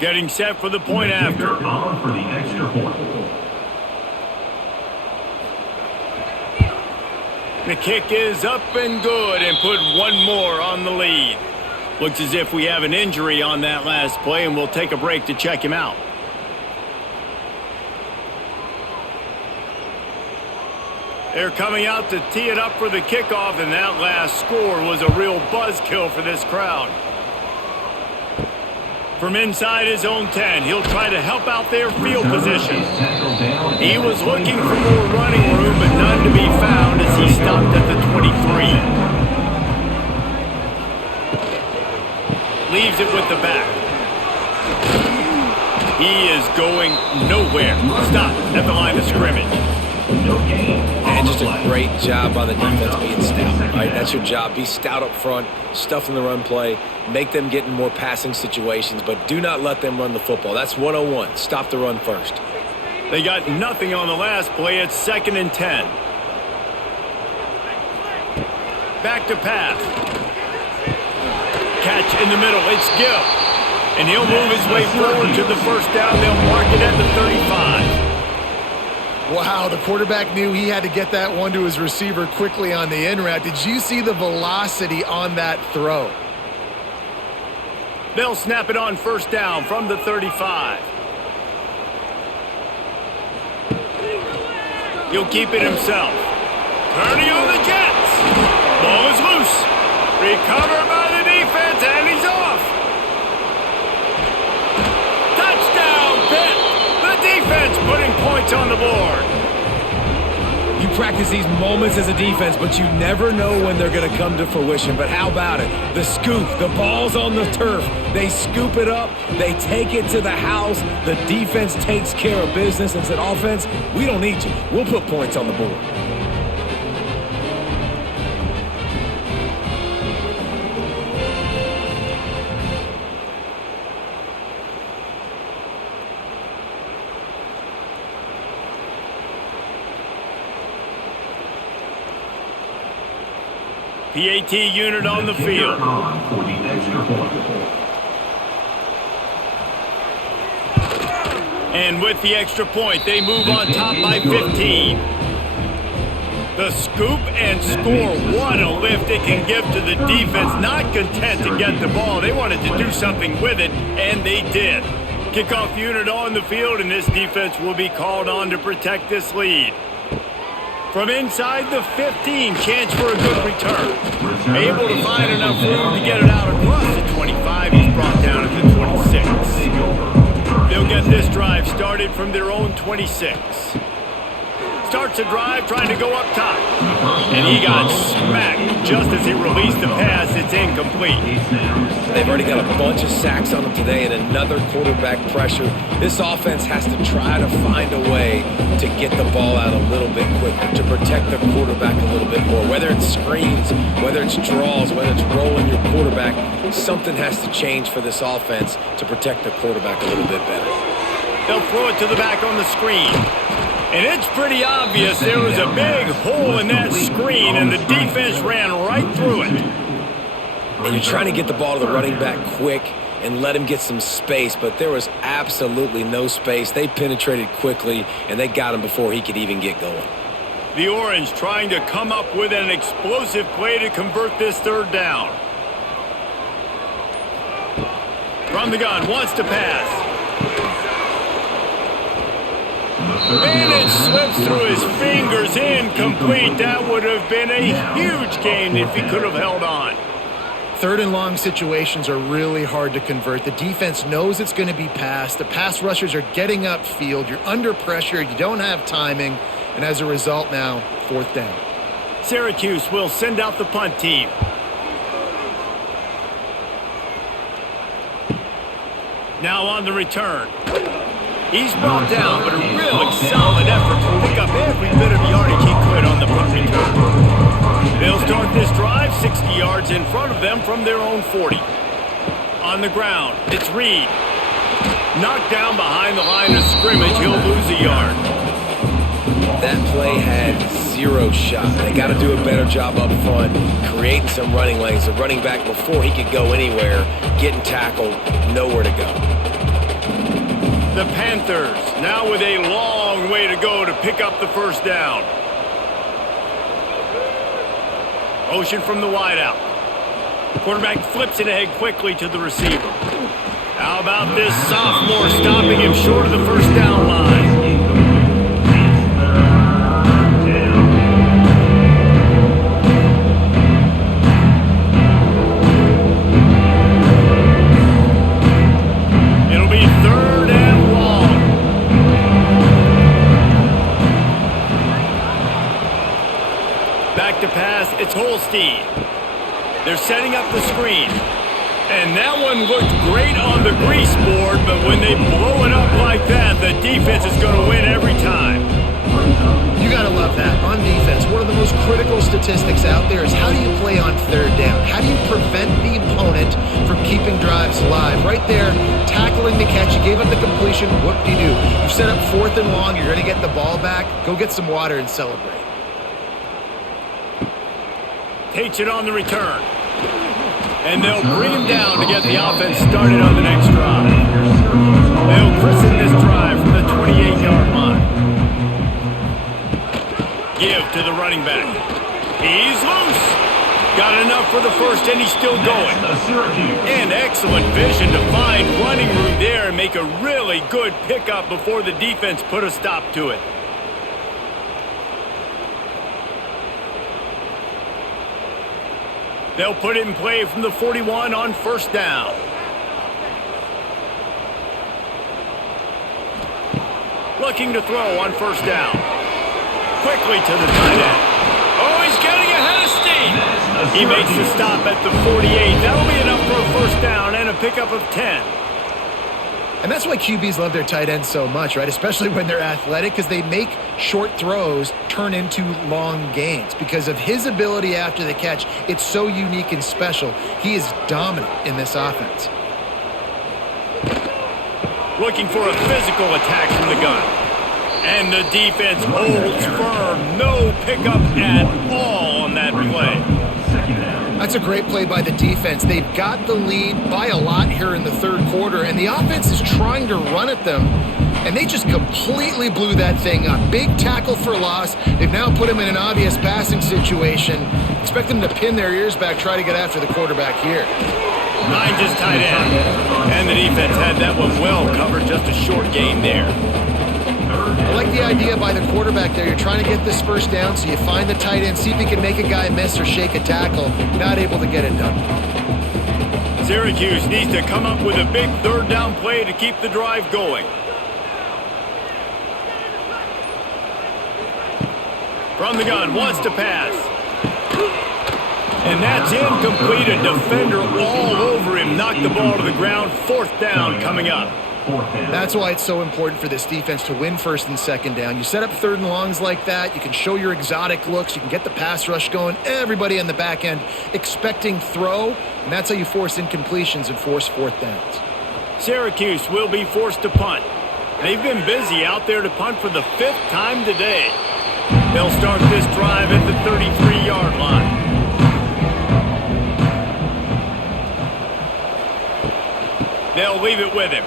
Getting set for the point after. On for the extra point. The kick is up and good and put one more on the lead. Looks as if we have an injury on that last play, and we'll take a break to check him out. They're coming out to tee it up for the kickoff, and that last score was a real buzzkill for this crowd. From inside his own 10, he'll try to help out their field position. He was looking for more running room, but none to be found as he stopped at the 23. Leaves it with the back. He is going nowhere. Stop at the line of scrimmage. And just a great job by the defense being stout. All right, that's your job. Be stout up front, stuff in the run play, make them get in more passing situations, but do not let them run the football. That's 101. Stop the run first. They got nothing on the last play. It's 2nd and 10. Back to pass. Catch in the middle. It's Gill. And he'll move his way forward to the first down. They'll mark it at the 35. Wow, the quarterback knew he had to get that one to his receiver quickly on the in route. Did you see the velocity on that throw? They'll snap it on first down from the 35. He'll keep it himself. Turning on the Jets. Ball is loose. Recovered by the defense, and he's off. Touchdown, Pitt. The defense putting points on the board. You practice these moments as a defense, but you never know when they're going to come to fruition. But how about it? The scoop, the ball's on the turf. They scoop it up. They take it to the house. The defense takes care of business and said, offense, we don't need you. We'll put points on the board. PAT unit on the field. For the extra point. And with the extra point, they move on top by 15. The scoop and score. What a lift it can give to the defense. Not content to get the ball. They wanted to do something with it, and they did. Kickoff unit on the field, and this defense will be called on to protect this lead. From inside the 15, chance for a good return. Able to find enough room to get it out across the 25. He's brought down at the 26. They'll get this drive started from their own 26. Starts a drive trying to go up top. And he got smacked just as he released the pass. It's incomplete. They've already got a bunch of sacks on them today and another quarterback pressure. This offense has to try to find a way to get the ball out a little bit quicker, to protect the quarterback a little bit more. Whether it's screens, whether it's draws, whether it's rolling your quarterback, something has to change for this offense to protect the quarterback a little bit better. They'll throw it to the back on the screen. And it's pretty obvious there was a big hole in that screen, and the defense ran right through it. And you're trying to get the ball to the running back quick and let him get some space, but there was absolutely no space. They penetrated quickly, and they got him before he could even get going. The Orange trying to come up with an explosive play to convert this third down. From the gun, wants to pass. And it slips through his fingers, incomplete. That would have been a huge gain if he could have held on. Third and long situations are really hard to convert. The defense knows it's going to be passed. The pass rushers are getting upfield. You're under pressure. You don't have timing. And as a result now, fourth down. Syracuse will send out the punt team. Now on the return. He's brought down, but a really solid effort to pick up every bit of yardage he could on the punt return. They'll start this drive 60 yards in front of them from their own 40. On the ground, it's Reed. Knocked down behind the line of scrimmage, he'll lose a yard. That play had zero shot. They got to do a better job up front, creating some running lanes. The running back, before he could go anywhere, getting tackled, nowhere to go. The Panthers now with a long way to go to pick up the first down. Motion from the wideout. Quarterback flips it ahead quickly to the receiver. How about this sophomore stopping him short of the first down line? It'll be third and long. Back to pass, it's Holstein. They're setting up the screen. And that one looked great on the grease board, but when they blow it up like that, the defense is going to win every time. You got to love that. On defense, one of the most critical statistics out there is how do you play on third down? How do you prevent the opponent from keeping drives alive? Right there, tackling the catch. You gave up the completion. Whoop-de-doo. You set up fourth and long. You're going to get the ball back. Go get some water and celebrate. Takes it on the return. And they'll bring him down to get the offense started on the next drive. They'll christen this drive from the 28-yard line. Give to the running back. He's loose. Got enough for the first, and he's still going. And excellent vision to find running room there and make a really good pickup before the defense put a stop to it. They'll put it in play from the 41 on first down. Looking to throw on first down. Quickly to the tight end. Oh, he's getting ahead of steam. He makes the stop at the 48. That'll be enough for a first down and a pickup of 10. And that's why QBs love their tight ends so much, right? Especially when they're athletic, because they make short throws turn into long gains. Because of his ability after the catch, it's so unique and special. He is dominant in this offense. Looking for a physical attack from the gun. And the defense holds firm. No pickup at all on that play. That's a great play by the defense. They've got the lead by a lot here in the third quarter, and the offense is trying to run at them, and they just completely blew that thing up. Big tackle for loss. They've now put them in an obvious passing situation. Expect them to pin their ears back, try to get after the quarterback here. Nine just tight end. And the defense had that one well covered. Just a short game there. I like the idea by the quarterback there. You're trying to get this first down, so you find the tight end, see if he can make a guy miss or shake a tackle. Not able to get it done. Syracuse needs to come up with a big third down play to keep the drive going. From the gun, wants to pass. And that's incomplete. A defender all over him. Knocked the ball to the ground. Fourth down coming up. That's why it's so important for this defense to win first and second down. You set up third and longs like that. You can show your exotic looks. You can get the pass rush going. Everybody on the back end expecting throw. And that's how you force incompletions and force fourth downs. Syracuse will be forced to punt. They've been busy out there to punt for the fifth time today. They'll start this drive at the 33-yard line. They'll leave it with him.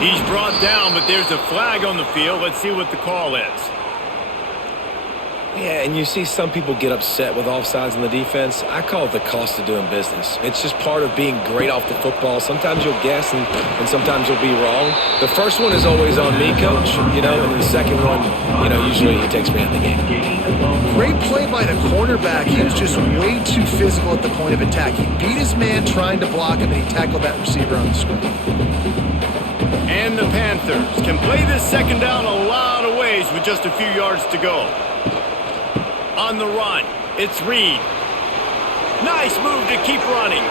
He's brought down, but there's a flag on the field. Let's see what the call is. Yeah, and you see some people get upset with offsides in the defense. I call it the cost of doing business. It's just part of being great off the football. Sometimes you'll guess and sometimes you'll be wrong. The first one is always on me, coach, and the second one, usually he takes me out of the game. Great play by the cornerback. He was just way too physical at the point of attack. He beat his man trying to block him, and he tackled that receiver on the screen. And the Panthers can play this second down a lot of ways with just a few yards to go. On the run, it's Reed. Nice move to keep running.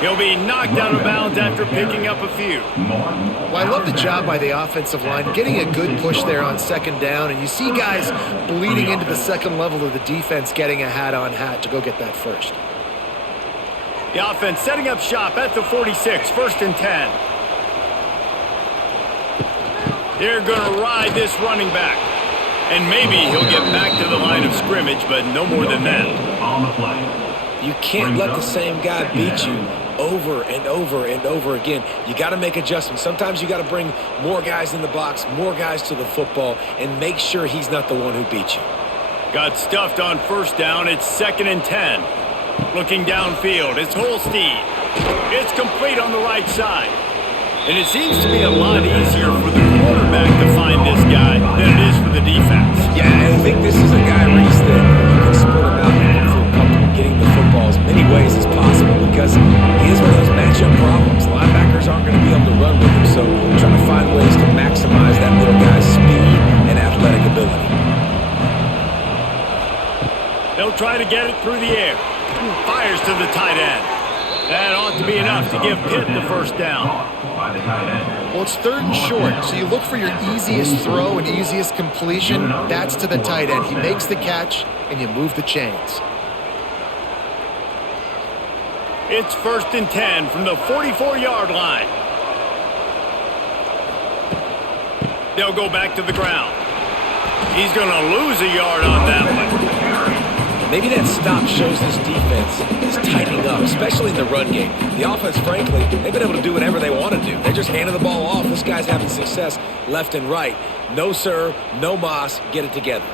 He'll be knocked out of bounds after picking up a few. Well, I love the job by the offensive line, getting a good push there on second down, and you see guys bleeding into the second level of the defense getting a hat-on-hat to go get that first. The offense setting up shop at the 46, first and 10. They're going to ride this running back. And maybe he'll get back to the line of scrimmage, but no more than that. On the play. You can't let the same guy beat you over and over and over again. You got to make adjustments. Sometimes you got to bring more guys in the box, more guys to the football, and make sure he's not the one who beat you. Got stuffed on first down. It's second and 10. Looking downfield, it's Holstein. It's complete on the right side. And it seems to be a lot easier for the quarterback to find this guy than it is for the defense. Yeah, I think this is a guy, Reese, that you can split him out and feel comfortable getting the football as many ways as possible because he is one of those matchup problems. Linebackers aren't going to be able to run with him, so trying to find ways to maximize that little guy's speed and athletic ability. They'll try to get it through the air. Fires to the tight end. That ought to be enough to give Pitt the first down. Well, it's third and short, so you look for your easiest throw and easiest completion. That's to the tight end. He makes the catch, and you move the chains. It's first and 10 from the 44-yard line. They'll go back to the ground. He's going to lose a yard on that one. Maybe that stop shows this defense is tightening up, especially in the run game. The offense, frankly, they've been able to do whatever they want to do. They just handed the ball off. This guy's having success left and right. No, sir, no mas, get it together.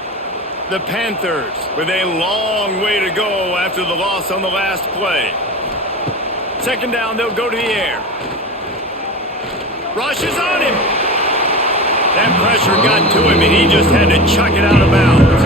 The Panthers with a long way to go after the loss on the last play. Second down, they'll go to the air. Rush is on him. That pressure got to him, and he just had to chuck it out of bounds.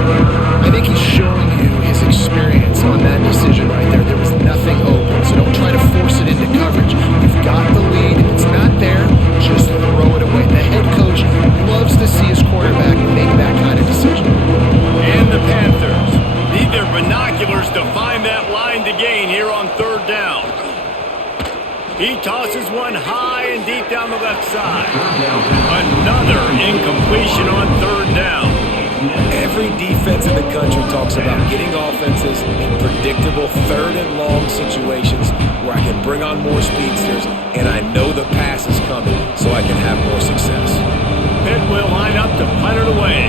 I think he's showing you his experience experience on that decision right there. There was nothing open, so don't try to force it into coverage. You've got the lead. If it's not there, just throw it away. The head coach loves to see his quarterback make that kind of decision. And the Panthers need their binoculars to find that line to gain here on third down. He tosses one high and deep down the left side. Another incompletion on third down. Every defense in the country talks about getting offenses in predictable third and long situations where I can bring on more speedsters and I know the pass is coming so I can have more success. Pitt will line up to punt it away.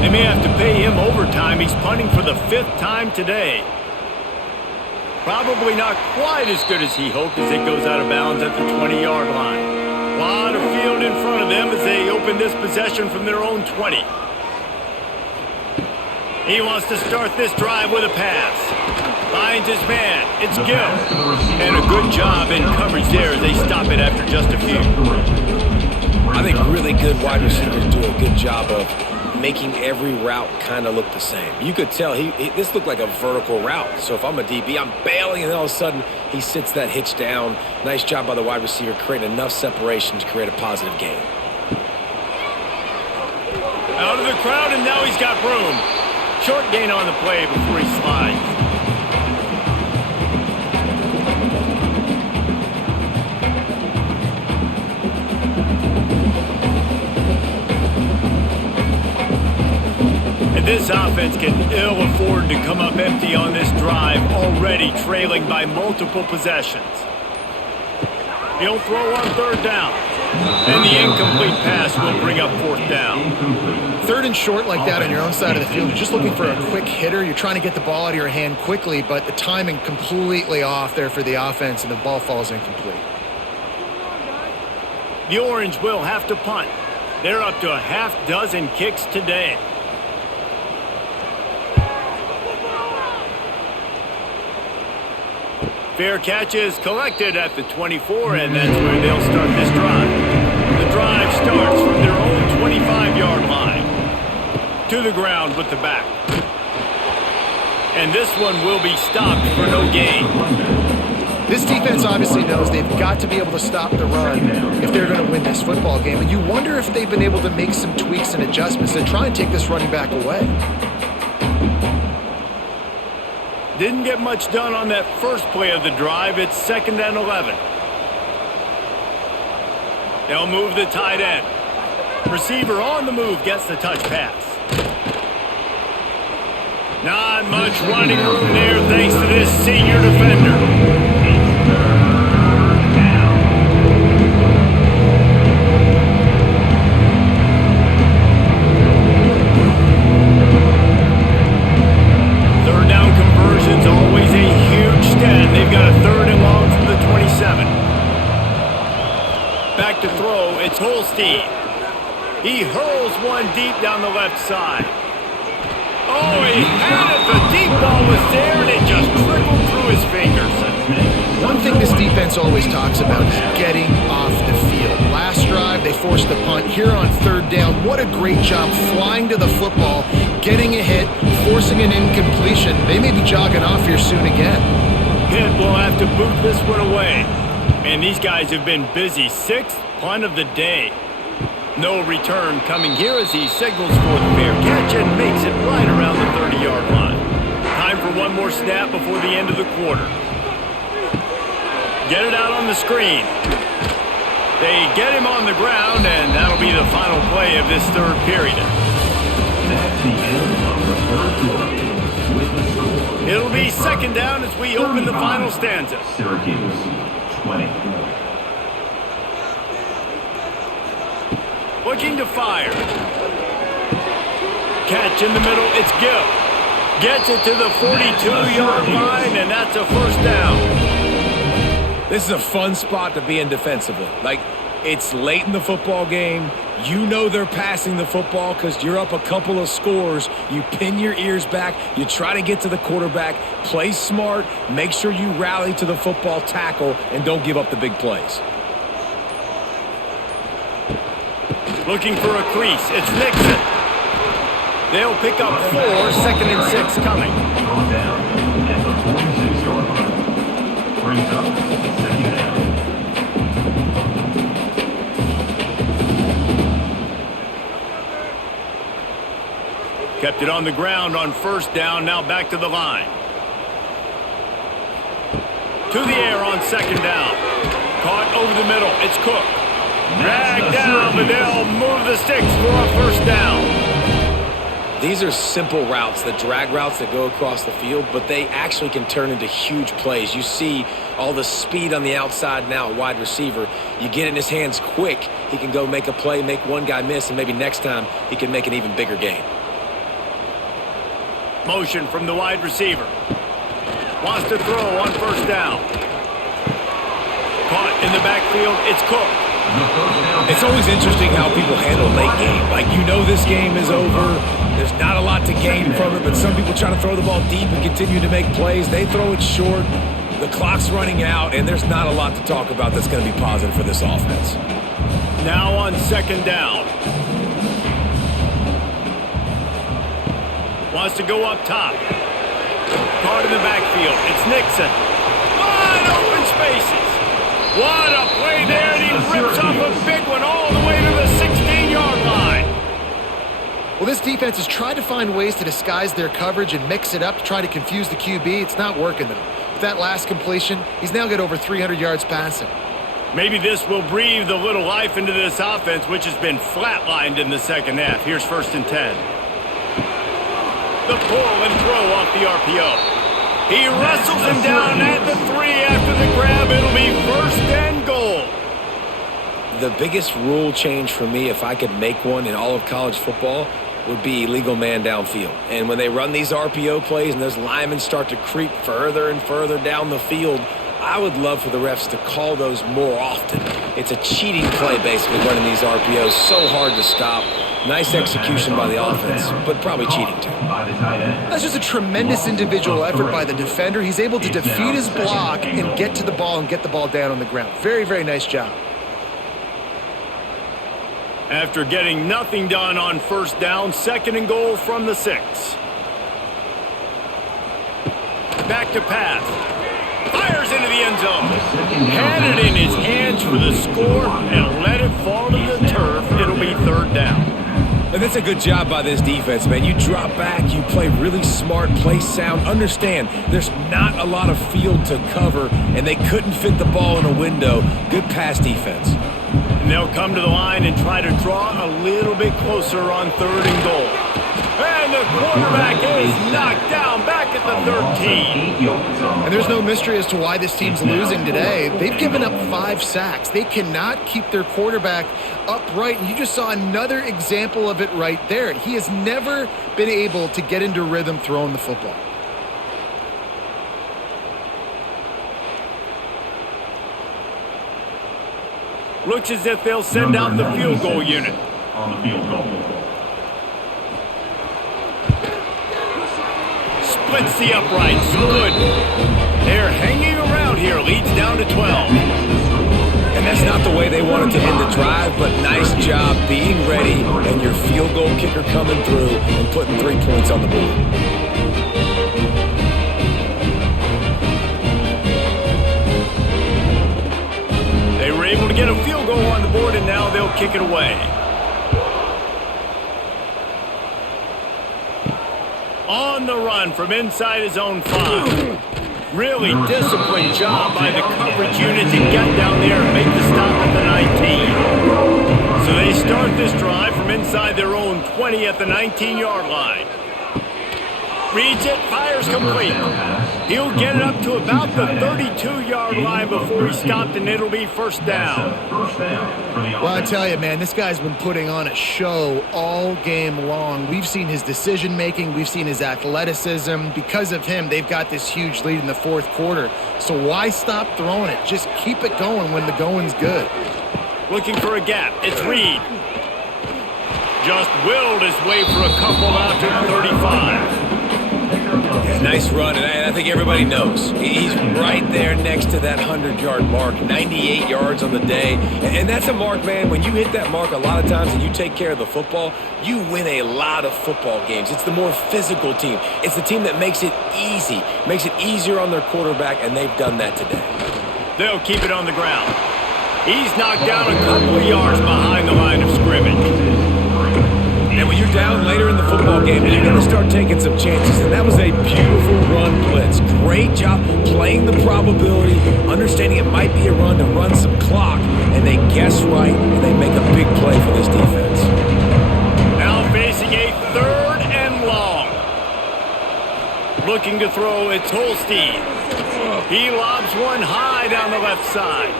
They may have to pay him overtime. He's punting for the 5th time today. Probably not quite as good as he hoped as it goes out of bounds at the 20-yard line. A lot of field in front of them as they open this possession from their own 20. He wants to start this drive with a pass. Finds his man. It's Gill. And a good job in coverage there as they stop it after just a few. I think really good wide receivers do a good job of making every route kind of look the same. You could tell this looked like a vertical route. So if I'm a DB, I'm bailing, and then all of a sudden he sits that hitch down. Nice job by the wide receiver creating enough separation to create a positive gain. Out of the crowd, and now he's got room. Short gain on the play before he slides. And this offense can ill afford to come up empty on this drive, already trailing by multiple possessions. He'll throw on third down. And the incomplete pass will bring up 4th down. Third and short like that on your own side of the field, you're just looking for a quick hitter. You're trying to get the ball out of your hand quickly, but the timing completely off there for the offense, and the ball falls incomplete. The Orange will have to punt. They're up to a half dozen kicks today. Fair catch is collected at the 24, and that's where they'll start this drive. The drive starts from their own 25-yard line. To the ground with the back. And this one will be stopped for no gain. This defense obviously knows they've got to be able to stop the run if they're going to win this football game. And you wonder if they've been able to make some tweaks and adjustments to try and take this running back away. Didn't get much done on that first play of the drive. It's 2nd and 11. They'll move the tight end. Receiver on the move gets the touch pass. Not much running room there thanks to this senior defender. Always a huge stat. They've got a 3rd and long from the 27. Back to throw. It's Holstein. He hurls one deep down the left side. Oh, he had it. The deep ball was there, and it just trickled through his fingers. One thing this defense always talks about is getting off the field. Last drive, they forced the punt. Here on 3rd down, what a great job flying to the football, getting a hit, forcing an incompletion. They may be jogging off here soon again. Pitt will have to boot this one away. And these guys have been busy. 6th punt of the day. No return coming here as he signals for the fair catch and makes it right around the 30-yard line. Time for one more snap before the end of the quarter. Get it out on the screen. They get him on the ground, and that'll be the final play of this 3rd period. That's the end of the 3rd quarter. With the score. It'll be 2nd down as we open the final stanza. Syracuse, 20. Looking to fire. Catch in the middle. It's Gill. Gets it to the 42-yard line, and that's a 1st down. This is a fun spot to be in defensively. Like, it's late in the football game. You know they're passing the football because you're up a couple of scores. You pin your ears back. You try to get to the quarterback. Play smart. Make sure you rally to the football tackle and don't give up the big plays. Looking for a crease. It's Nixon. They'll pick up 4, 2nd and 6 coming. brings up second down. Kept it on the ground on first down, now back to the line. To the air on second down. Caught over the middle, it's Cook. Dragged down, but they'll move the sticks for a first down. These are simple routes, the drag routes that go across the field, but they actually can turn into huge plays. You see all the speed on the outside now, wide receiver. You get it in his hands quick, he can go make a play, make one guy miss, and maybe next time he can make an even bigger gain. Motion from the wide receiver. Wants to throw on first down. Caught in the backfield, it's Cook. It's always interesting how people handle late game. Like, you know this game is over. There's not a lot to gain from it, but some people try to throw the ball deep and continue to make plays. They throw it short. The clock's running out, and there's not a lot to talk about that's going to be positive for this offense. Now on second down. Wants to go up top. Caught in the backfield. It's Nixon. Wide open spaces. What a play there, and he rips off a big one all the way to the 16-yard line. Well, this defense has tried to find ways to disguise their coverage and mix it up to try to confuse the QB. It's not working, though. With that last completion, he's now got over 300 yards passing. Maybe this will breathe a little life into this offense, which has been flatlined in the second half. Here's 1st and 10. The pull and throw off the RPO. He wrestles him down at the 3 after the grab. It'll be 1st and goal. The biggest rule change for me, if I could make one in all of college football, would be illegal man downfield. And when they run these RPO plays and those linemen start to creep further and further down the field, I would love for the refs to call those more often. It's a cheating play, basically, running these RPOs. So hard to stop. Nice execution by the offense, but probably cheating too. That's just a tremendous individual effort by the defender. He's able to defeat his block and get to the ball and get the ball down on the ground. Very, very nice job. After getting nothing done on first down, 2nd and goal from the 6. Back to pass. Fires into the end zone. Had it in his hands for the score and let it fall to the turf. It'll be 3rd down. And that's a good job by this defense, man. You drop back, you play really smart, play sound. Understand, there's not a lot of field to cover, and they couldn't fit the ball in a window. Good pass defense. And they'll come to the line and try to draw a little bit closer on 3rd and goal. And the quarterback is knocked down back at the 13. And there's no mystery as to why this team's losing today. They've given up 5 sacks. They cannot keep their quarterback upright. And you just saw another example of it right there. He has never been able to get into rhythm throwing the football. Looks as if they'll send out the field goal unit. On the field goal. Splits the uprights. Good. They're hanging around here. Leads down to 12. And that's not the way they wanted to end the drive, but nice job being ready and your field goal kicker coming through and putting 3 points on the board. They were able to get a field goal on the board, and now they'll kick it away. On the run from inside his own 5. Really disciplined job by the coverage unit to get down there and make the stop at the 19. So they start this drive from inside their own 20 at the 19-yard line. Reads it, fires complete. He'll get it up to about the 32-yard line before he stopped, and it'll be 1st down. Well, I tell you, man, this guy's been putting on a show all game long. We've seen his decision-making. We've seen his athleticism. Because of him, they've got this huge lead in the 4th quarter. So why stop throwing it? Just keep it going when the going's good. Looking for a gap. It's Reed. Just willed his way for a couple out to the 35. Yeah, nice run, and I think everybody knows. He's right there next to that 100-yard mark, 98 yards on the day. And that's a mark, man. When you hit that mark a lot of times and you take care of the football, you win a lot of football games. It's the more physical team. It's the team that makes it easy, makes it easier on their quarterback, and they've done that today. They'll keep it on the ground. He's knocked down a couple of yards behind the line of scrimmage. And when you're down later in the football game, you're going to start taking some chances. And that was a beautiful run blitz. Great job playing the probability, understanding it might be a run to run some clock. And they guess right, and they make a big play for this defense. Now facing a 3rd and long. Looking to throw, it's Holstein. He lobs one high down the left side.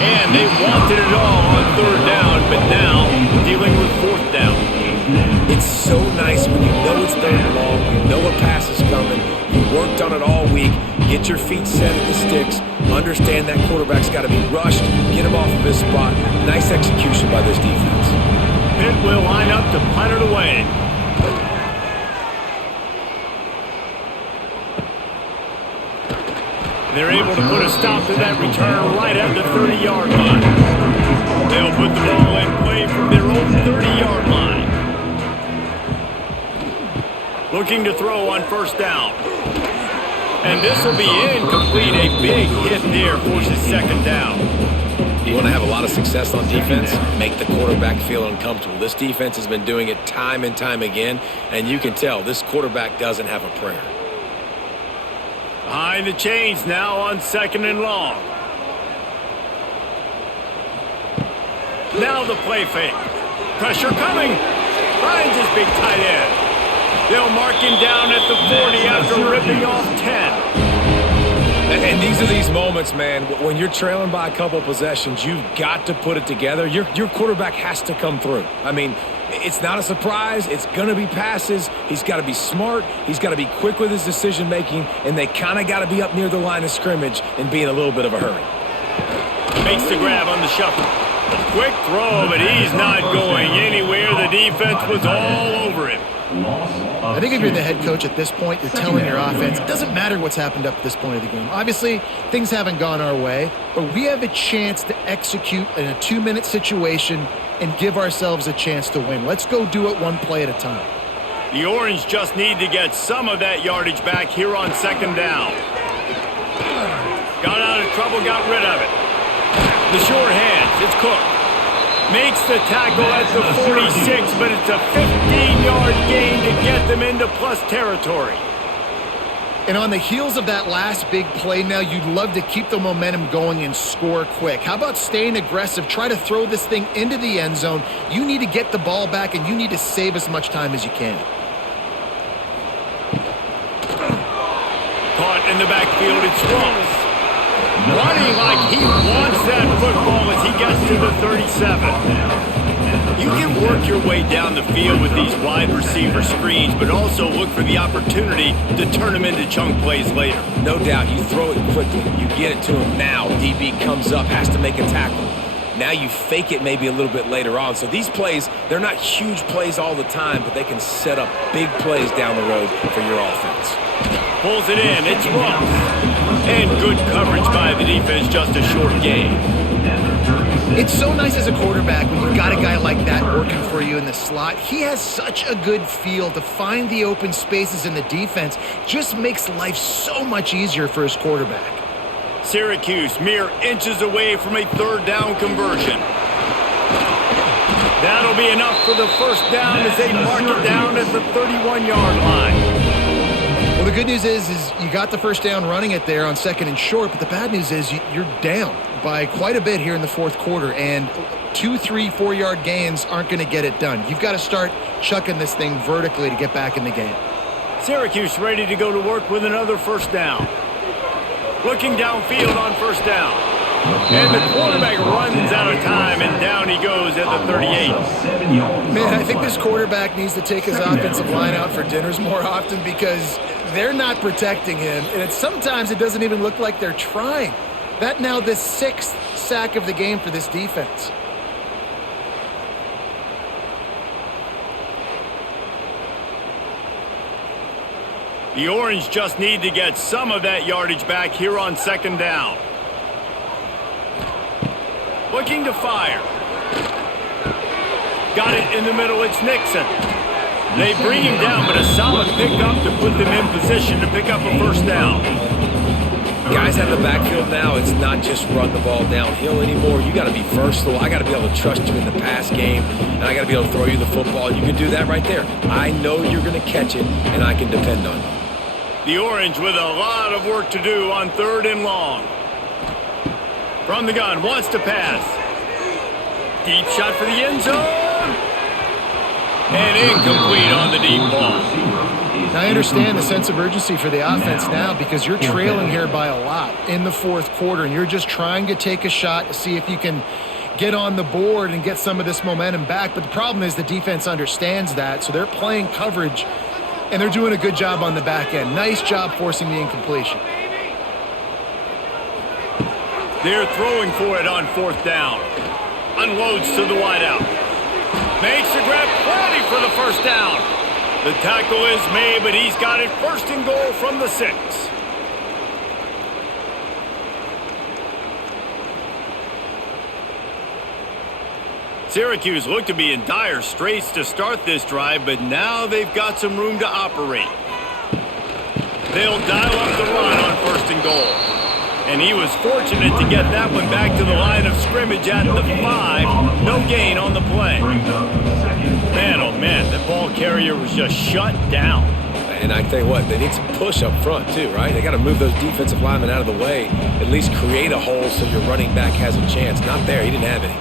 And they wanted it all on 3rd down, but now dealing with 4th down. It's so nice when you know it's 3rd and long, you know a pass is coming, you worked on it all week, get your feet set at the sticks, understand that quarterback's got to be rushed, get him off of his spot. Nice execution by this defense. Pitt will line up to punt it away. They're able to put a stop to that return right at the 30-yard line. They'll put the ball in play from their own 30-yard line. Looking to throw on 1st down. And this will be incomplete. A big hit there forces 2nd down. You want to have a lot of success on defense, make the quarterback feel uncomfortable. This defense has been doing it time and time again, and you can tell this quarterback doesn't have a prayer. Behind the chains now on 2nd and long. Now the play fake. Pressure coming. Finds his big tight end. They'll mark him down at the 40 after ripping off 10. And these are these moments, man, when you're trailing by a couple possessions, you've got to put it together. Your quarterback has to come through. I mean, it's not a surprise. It's going to be passes. He's got to be smart. He's got to be quick with his decision-making, and they kind of got to be up near the line of scrimmage and be in a little bit of a hurry. Makes the grab on the shuffle. A quick throw, but he's not going anywhere. The defense was all over him. I think if you're the head coach at this point, you're telling your offense, it doesn't matter what's happened up to this point of the game. Obviously, things haven't gone our way, but we have a chance to execute in a 2-minute situation and give ourselves a chance to win. Let's go do it one play at a time. The Orange just need to get some of that yardage back here on 2nd down. Got out of trouble, got rid of it. The short hands, it's Cook. Makes the tackle at the 46, but it's a 15-yard gain to get them into plus territory. And on the heels of that last big play now, you'd love to keep the momentum going and score quick. How about staying aggressive? Try to throw this thing into the end zone. You need to get the ball back, and you need to save as much time as you can. Caught in the backfield, it's Ross. Running like he wants that football as he gets to the 37. You can work your way down the field with these wide receiver screens, but also look for the opportunity to turn them into chunk plays later. No doubt, you throw it quickly. You get it to him now. DB comes up, has to make a tackle. Now you fake it maybe a little bit later on. So these plays, they're not huge plays all the time, but they can set up big plays down the road for your offense. Pulls it in, it's Ross. And good coverage by the defense, just a short gain. It's so nice as a quarterback when you've got a guy like that working for you in the slot. He has such a good feel to find the open spaces in the defense. Just makes life so much easier for his quarterback. Syracuse mere inches away from a 3rd down conversion. That'll be enough for the 1st down as they mark it down at the 31-yard line. Well, the good news is you got the 1st down running it there on 2nd and short, but the bad news is you're down by quite a bit here in the 4th quarter, and 2, 3, 4-yard gains aren't going to get it done. You've got to start chucking this thing vertically to get back in the game. Syracuse ready to go to work with another 1st down. Looking downfield on 1st down. And the quarterback runs out of time, and down he goes at the 38. Man, I think this quarterback needs to take his offensive line out for dinners more often because they're not protecting him, and sometimes it doesn't even look like they're trying. That now the 6th sack of the game for this defense. The Orange just need to get some of that yardage back here on 2nd down. Looking to fire. Got it in the middle, it's Nixon. They bring him down, but a solid pickup to put them in position to pick up a 1st down. Guys out of the backfield now, it's not just run the ball downhill anymore. You got to be versatile. I got to be able to trust you in the pass game, and I got to be able to throw you the football. You can do that right there. I know you're going to catch it, and I can depend on you. The Orange with a lot of work to do on 3rd and long. From the gun, wants to pass. Deep shot for the end zone. And incomplete on the deep ball. Now, I understand the sense of urgency for the offense now because you're trailing here by a lot in the 4th quarter, and you're just trying to take a shot to see if you can get on the board and get some of this momentum back. But the problem is the defense understands that, so they're playing coverage, and they're doing a good job on the back end. Nice job forcing the incompletion. They're throwing for it on 4th down. Unloads to the wideout. Makes the grab, ready for the first down. The tackle is made, but he's got it 1st and goal from the 6. Syracuse looked to be in dire straits to start this drive, but now they've got some room to operate. They'll dial up the run on 1st and goal. And he was fortunate to get that one back to the line of scrimmage at the 5. No gain on the play. Man, oh man, the ball carrier was just shut down. And I tell you what, they need some push up front too, right? They got to move those defensive linemen out of the way, at least create a hole so your running back has a chance. Not there, he didn't have any.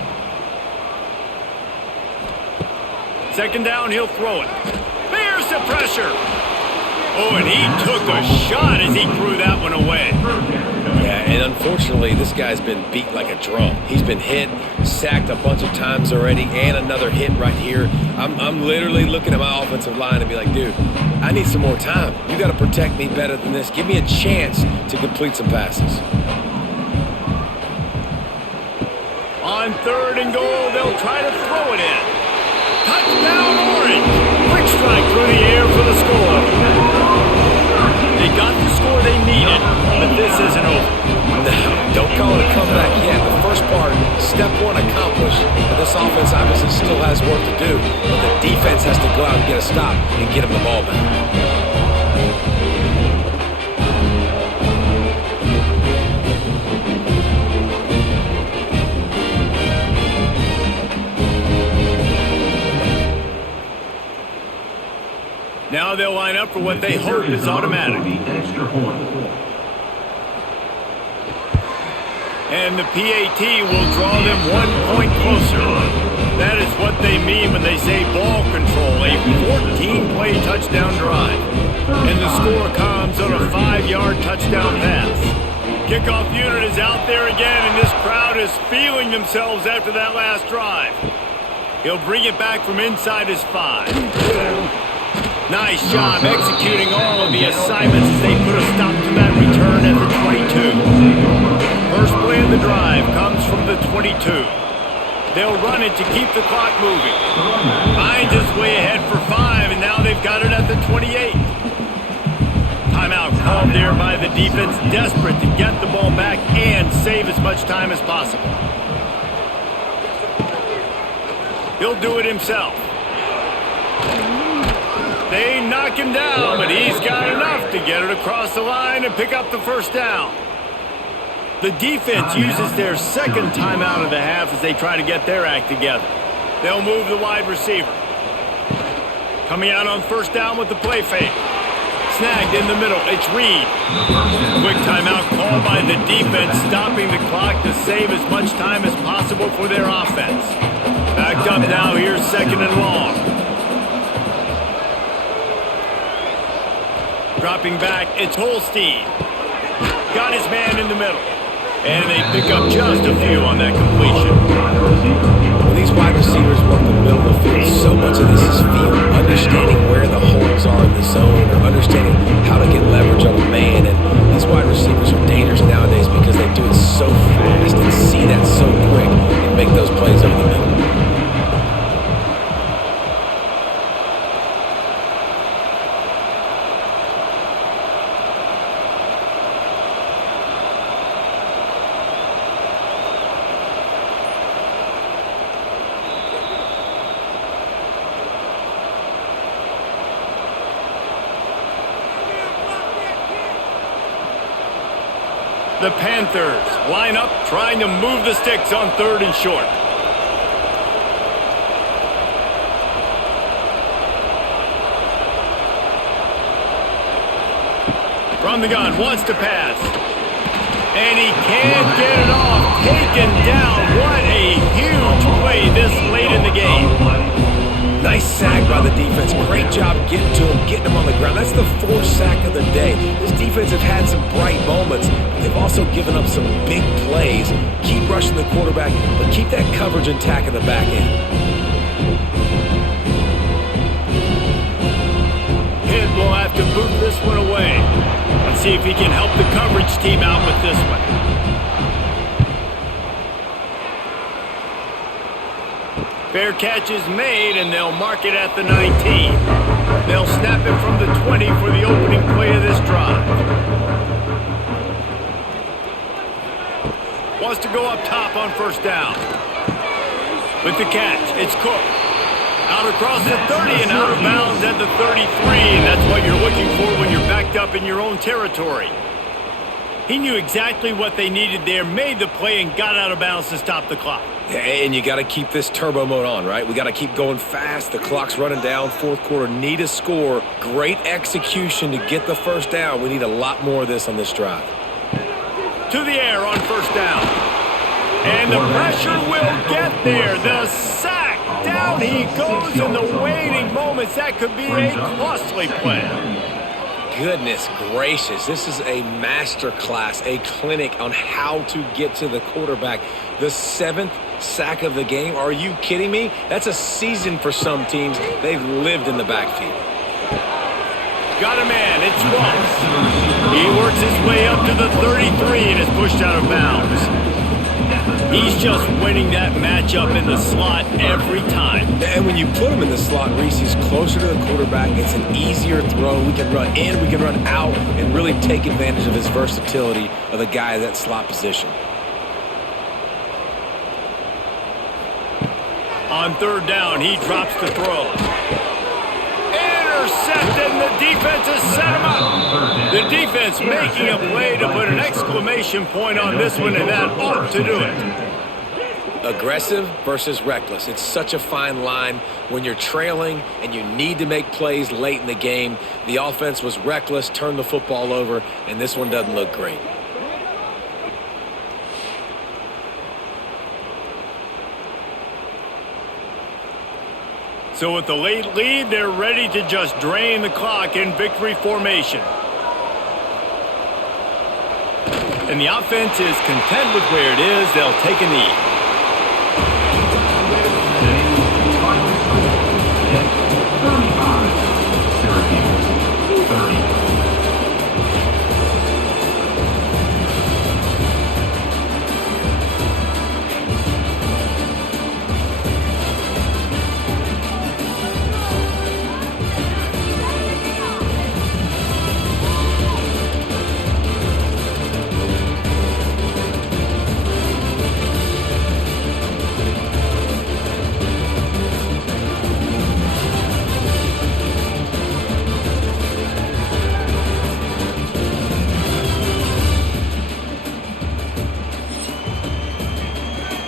2nd down, he'll throw it. There's the pressure. Oh, and he took a shot as he threw that one away. Yeah, and unfortunately, this guy's been beat like a drum. He's been hit, sacked a bunch of times already, and another hit right here. I'm literally looking at my offensive line and be like, dude, I need some more time. You got to protect me better than this. Give me a chance to complete some passes. On 3rd and goal, they'll try to throw it in. Touchdown, Orange. Quick strike through the air for the score. They got the score they needed, but this isn't over. No, don't call it a comeback yet. The first part, step 1 accomplished. But this offense obviously still has work to do. But the defense has to go out and get a stop and get them the ball back. Now they'll line up for what they hope is automatic. And the PAT will draw them 1 point closer. That is what they mean when they say ball control, a 14-play touchdown drive. And the score comes on a 5-yard touchdown pass. Kickoff unit is out there again, and this crowd is feeling themselves after that last drive. He'll bring it back from inside his 5. Nice job executing all of the assignments as they put a stop to that return at the 22. First play of the drive comes from the 22. They'll run it to keep the clock moving. Finds his way ahead for 5, and now they've got it at the 28. Timeout called there by the defense, desperate to get the ball back and save as much time as possible. He'll do it himself. They knock him down, but he's got enough to get it across the line and pick up the first down. The defense uses their 2nd timeout of the half as they try to get their act together. They'll move the wide receiver. Coming out on 1st down with the play fake. Snagged in the middle, it's Reed. Quick timeout called by the defense, stopping the clock to save as much time as possible for their offense. Backed up now, here's 2nd and long. Dropping back, it's Holstein. Got his man in the middle. And they pick up just a few on that completion. When these wide receivers work the middle of the field, so much of this is feel. Understanding where the holes are in the zone, or understanding how to get leverage on a man. And these wide receivers are dangerous nowadays because they do it so fast and see that so quick and make those plays over the middle. The Panthers line up trying to move the sticks on 3rd and short. From the gun, wants to pass. And he can't get it off. Taken down. What a huge play this late in the game. Nice sack by the defense. Great job getting to him, getting him on the ground. That's the 4th sack of the day. This defense have had some bright moments, but they've also given up some big plays. Keep rushing the quarterback, but keep that coverage intact in the back end. Pitt will have to boot this one away. Let's see if he can help the coverage team out with this one. Fair catch is made, and they'll mark it at the 19. They'll snap it from the 20 for the opening play of this drive. Wants to go up top on 1st down. With the catch, it's Cook. Out across the 30 and out of bounds at the 33. And that's what you're looking for when you're backed up in your own territory. He knew exactly what they needed there, made the play, and got out of bounds to stop the clock. And you got to keep this turbo mode on, right? We got to keep going fast. The clock's running down. 4th quarter, need a score. Great execution to get the 1st down. We need a lot more of this on this drive. To the air on 1st down. And the pressure will get there. The sack. Down he goes in the waiting moments. That could be a costly play. Goodness gracious, this is a master class, a clinic on how to get to the quarterback. The 7th sack of the game. Are you kidding me? That's a season for some teams. They've lived in the backfield. Got a man. It's Ross. He works his way up to the 33 and is pushed out of bounds. He's just winning that matchup in the slot every time. And when you put him in the slot, Reese, he's closer to the quarterback. It's an easier throw. We can run in, we can run out, and really take advantage of his versatility of the guy in that slot position. On 3rd down, he drops the throw. Intercepted, and the defense has set him up. The defense making a play to put an exclamation point on this one, and that ought to do it. Aggressive versus reckless. It's such a fine line when you're trailing and you need to make plays late in the game. The offense was reckless, turned the football over, and this one doesn't look great. So with the late lead, they're ready to just drain the clock in victory formation. And the offense is content with where it is. They'll take a knee.